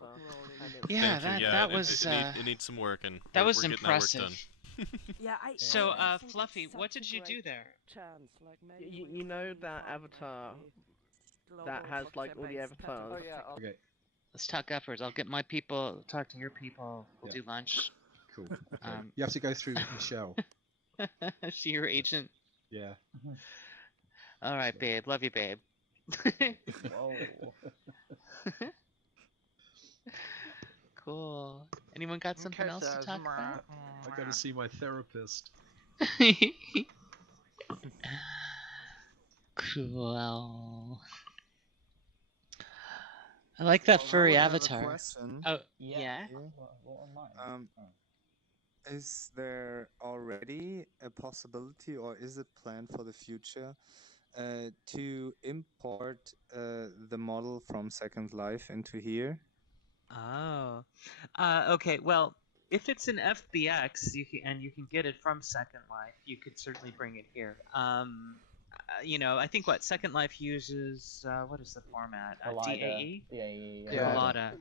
Yeah, Thank you. that was. It needs some work, and that was we're getting impressive. that work done. Yeah, So, I think Fluffy, it's what such did a you do great there? Chance, like maybe You know that avatar that has like all the avatars. Okay. Let's talk upwards. I'll get my people, talk to your people. We'll do lunch. Cool. You have to go through Michelle. Is she your agent? Yeah. All right, babe. Love you, babe. Whoa. Cool. Anyone got something else to talk about? I gotta see my therapist. Cool. I like that furry avatar. I have a question. Oh, yeah? Is there already a possibility, or is it planned for the future, to import the model from Second Life into here? Oh. Okay, well, if it's an FBX and you can get it from Second Life, you could certainly bring it here. You know, I think what Second Life uses, what is the format? DAE? Collada.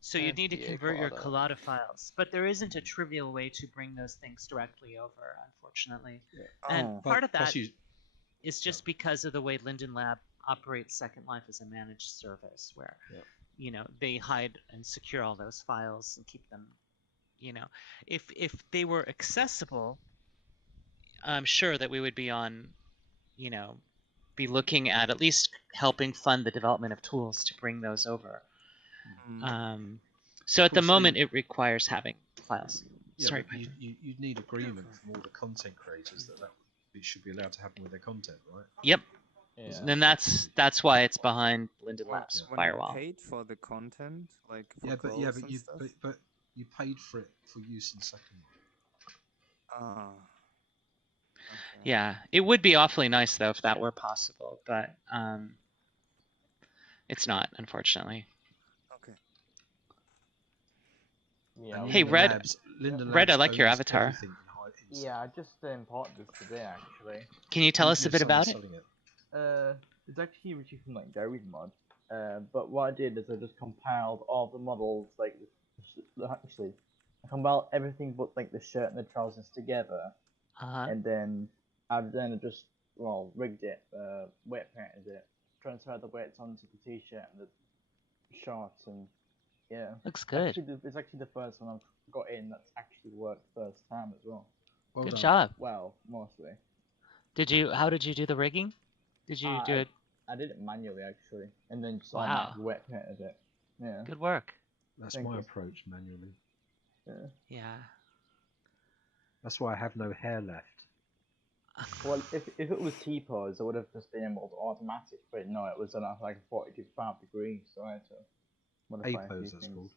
So you'd need to convert your Collada files, but there isn't a trivial way to bring those things directly over, unfortunately. And part of that is just because of the way Linden Lab operates Second Life as a managed service, where you know they hide and secure all those files and keep them. You know, if they were accessible, I'm sure that we would be on, you know, be looking at least helping fund the development of tools to bring those over. So at the moment, it requires having files. Yeah, Sorry, but you'd need agreement from all the content creators that should be allowed to happen with their content, right? Yep. Yeah. And that's why it's behind Linden Labs firewall. When you paid for the content, like for but you paid for it for use in Second Life. Okay. Yeah, it would be awfully nice though if that were possible, but it's not, unfortunately. Okay. Yeah. Hey, Red, I like your avatar. Yeah, I just imported this today actually. Can you tell us a bit about it? It's actually retrieved from like Gary's mod. But what I did is I just compiled all the models, like actually, I compiled everything but like the shirt and the trousers together, and then I just rigged it, weight painted it, transferred the weights onto the t-shirt and the shorts, and yeah, looks good. It's actually the first one I've got in that's actually worked first time as well. Good job. Well, mostly. How did you do the rigging? Did you do it? I did it manually actually, and then just wet painted it. Yeah. Good work. That's my approach, manually. Yeah. That's why I have no hair left. Well, if it was T-pose, I would have just been able to automatic, but no, it was on like 45 degrees, so I had to modify A-pose, that's called.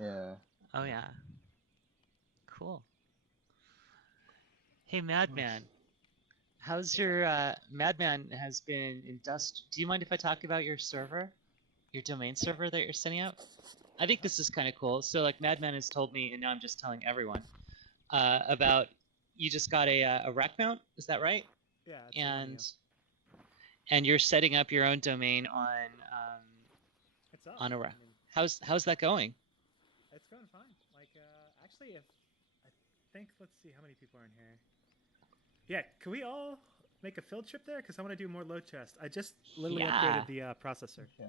Yeah. Oh yeah. Cool. Hey, Madman. How's your Madman has been do you mind if I talk about your server? Your domain server that you're sending out? I think this is kind of cool. So like Madman has told me, and now I'm just telling everyone, about you just got a rack mount, is that right? Yeah. And you're setting up your own domain on a rack. How's that going? It's going fine. Like actually, I think let's see how many people are in here. Yeah, can we all make a field trip there? Because I want to do more load chest. I just literally upgraded the processor. Yeah.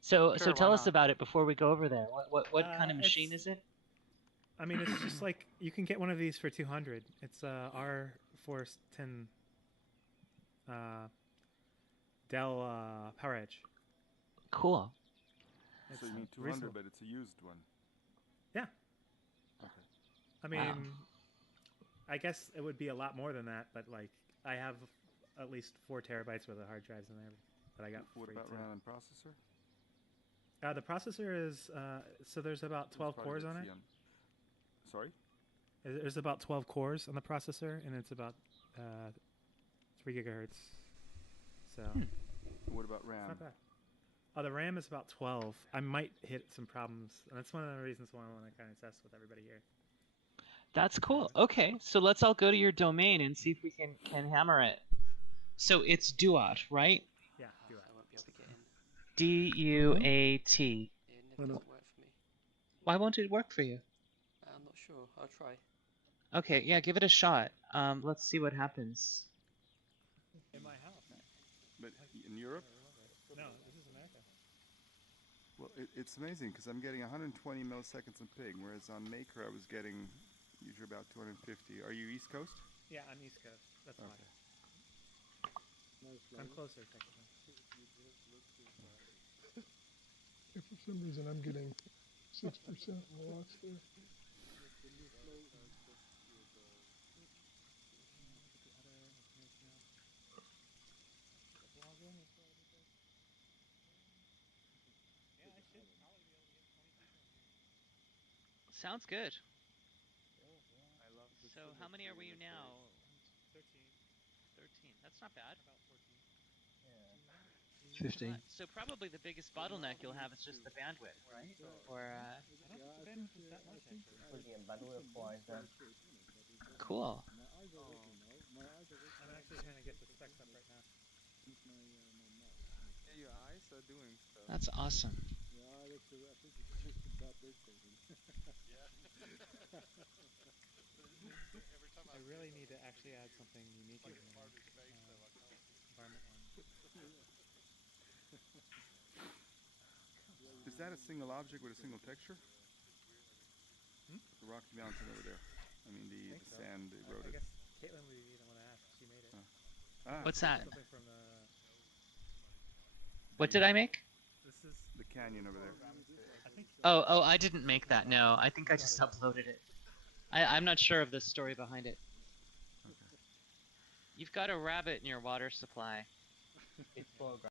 So tell us about it before we go over there. What kind of machine is it? I mean, it's just like you can get one of these for 200. It's R410 Dell Power Edge. Cool. So you mean 200, reasonable. but it's a used one. Yeah. Okay. I mean, I guess it would be a lot more than that, but like I have at least 4 terabytes worth of hard drives in there that I got. What about RAM and processor? The processor is so there's about 12 cores on it. Sorry? There's about 12 cores on the processor, and it's about 3 gigahertz. So. What about RAM? It's not bad. Oh, the RAM is about 12. I might hit some problems, and that's one of the reasons why I want to kind of test with everybody here. That's cool. Okay, so let's all go to your domain and see if we can hammer it. So it's Duat, right? Yeah, Duat. I won't be able to get in. D-U-A-T. It doesn't work for me. Why won't it work for you? I'm not sure. I'll try. Okay, yeah, give it a shot. Let's see what happens. In my house. But in Europe? No, this is America. Well, it's amazing because I'm getting 120 milliseconds on ping, whereas on Maker I was getting usually about 250. Are you East Coast? Yeah, I'm East Coast. That's fine. I'm closer, technically. If for some reason I'm getting 6% loss there. Sounds good. I love the So how many are we now? 13. 13. That's not bad. About 14. 15. So probably the biggest bottleneck you'll have is just the bandwidth, right? Or I don't think the bandwidth is that much, actually. Bandwidth-wise, then. Cool. I'm actually trying to get the specs up right now. Yeah, your eyes are doing stuff. That's awesome. I really need to actually add something unique in the environment one. Is that a single object with a single texture? Hmm? The Rocky Mountain over there. I mean, the sand I eroded. guess Caitlin would be the one to ask. She made it. What's that? Something from the... What did I make? This is the canyon over there. I think. Oh, I didn't make that. No, I think I just uploaded it. I'm not sure of the story behind it. Okay. You've got a rabbit in your water supply. It's programmed.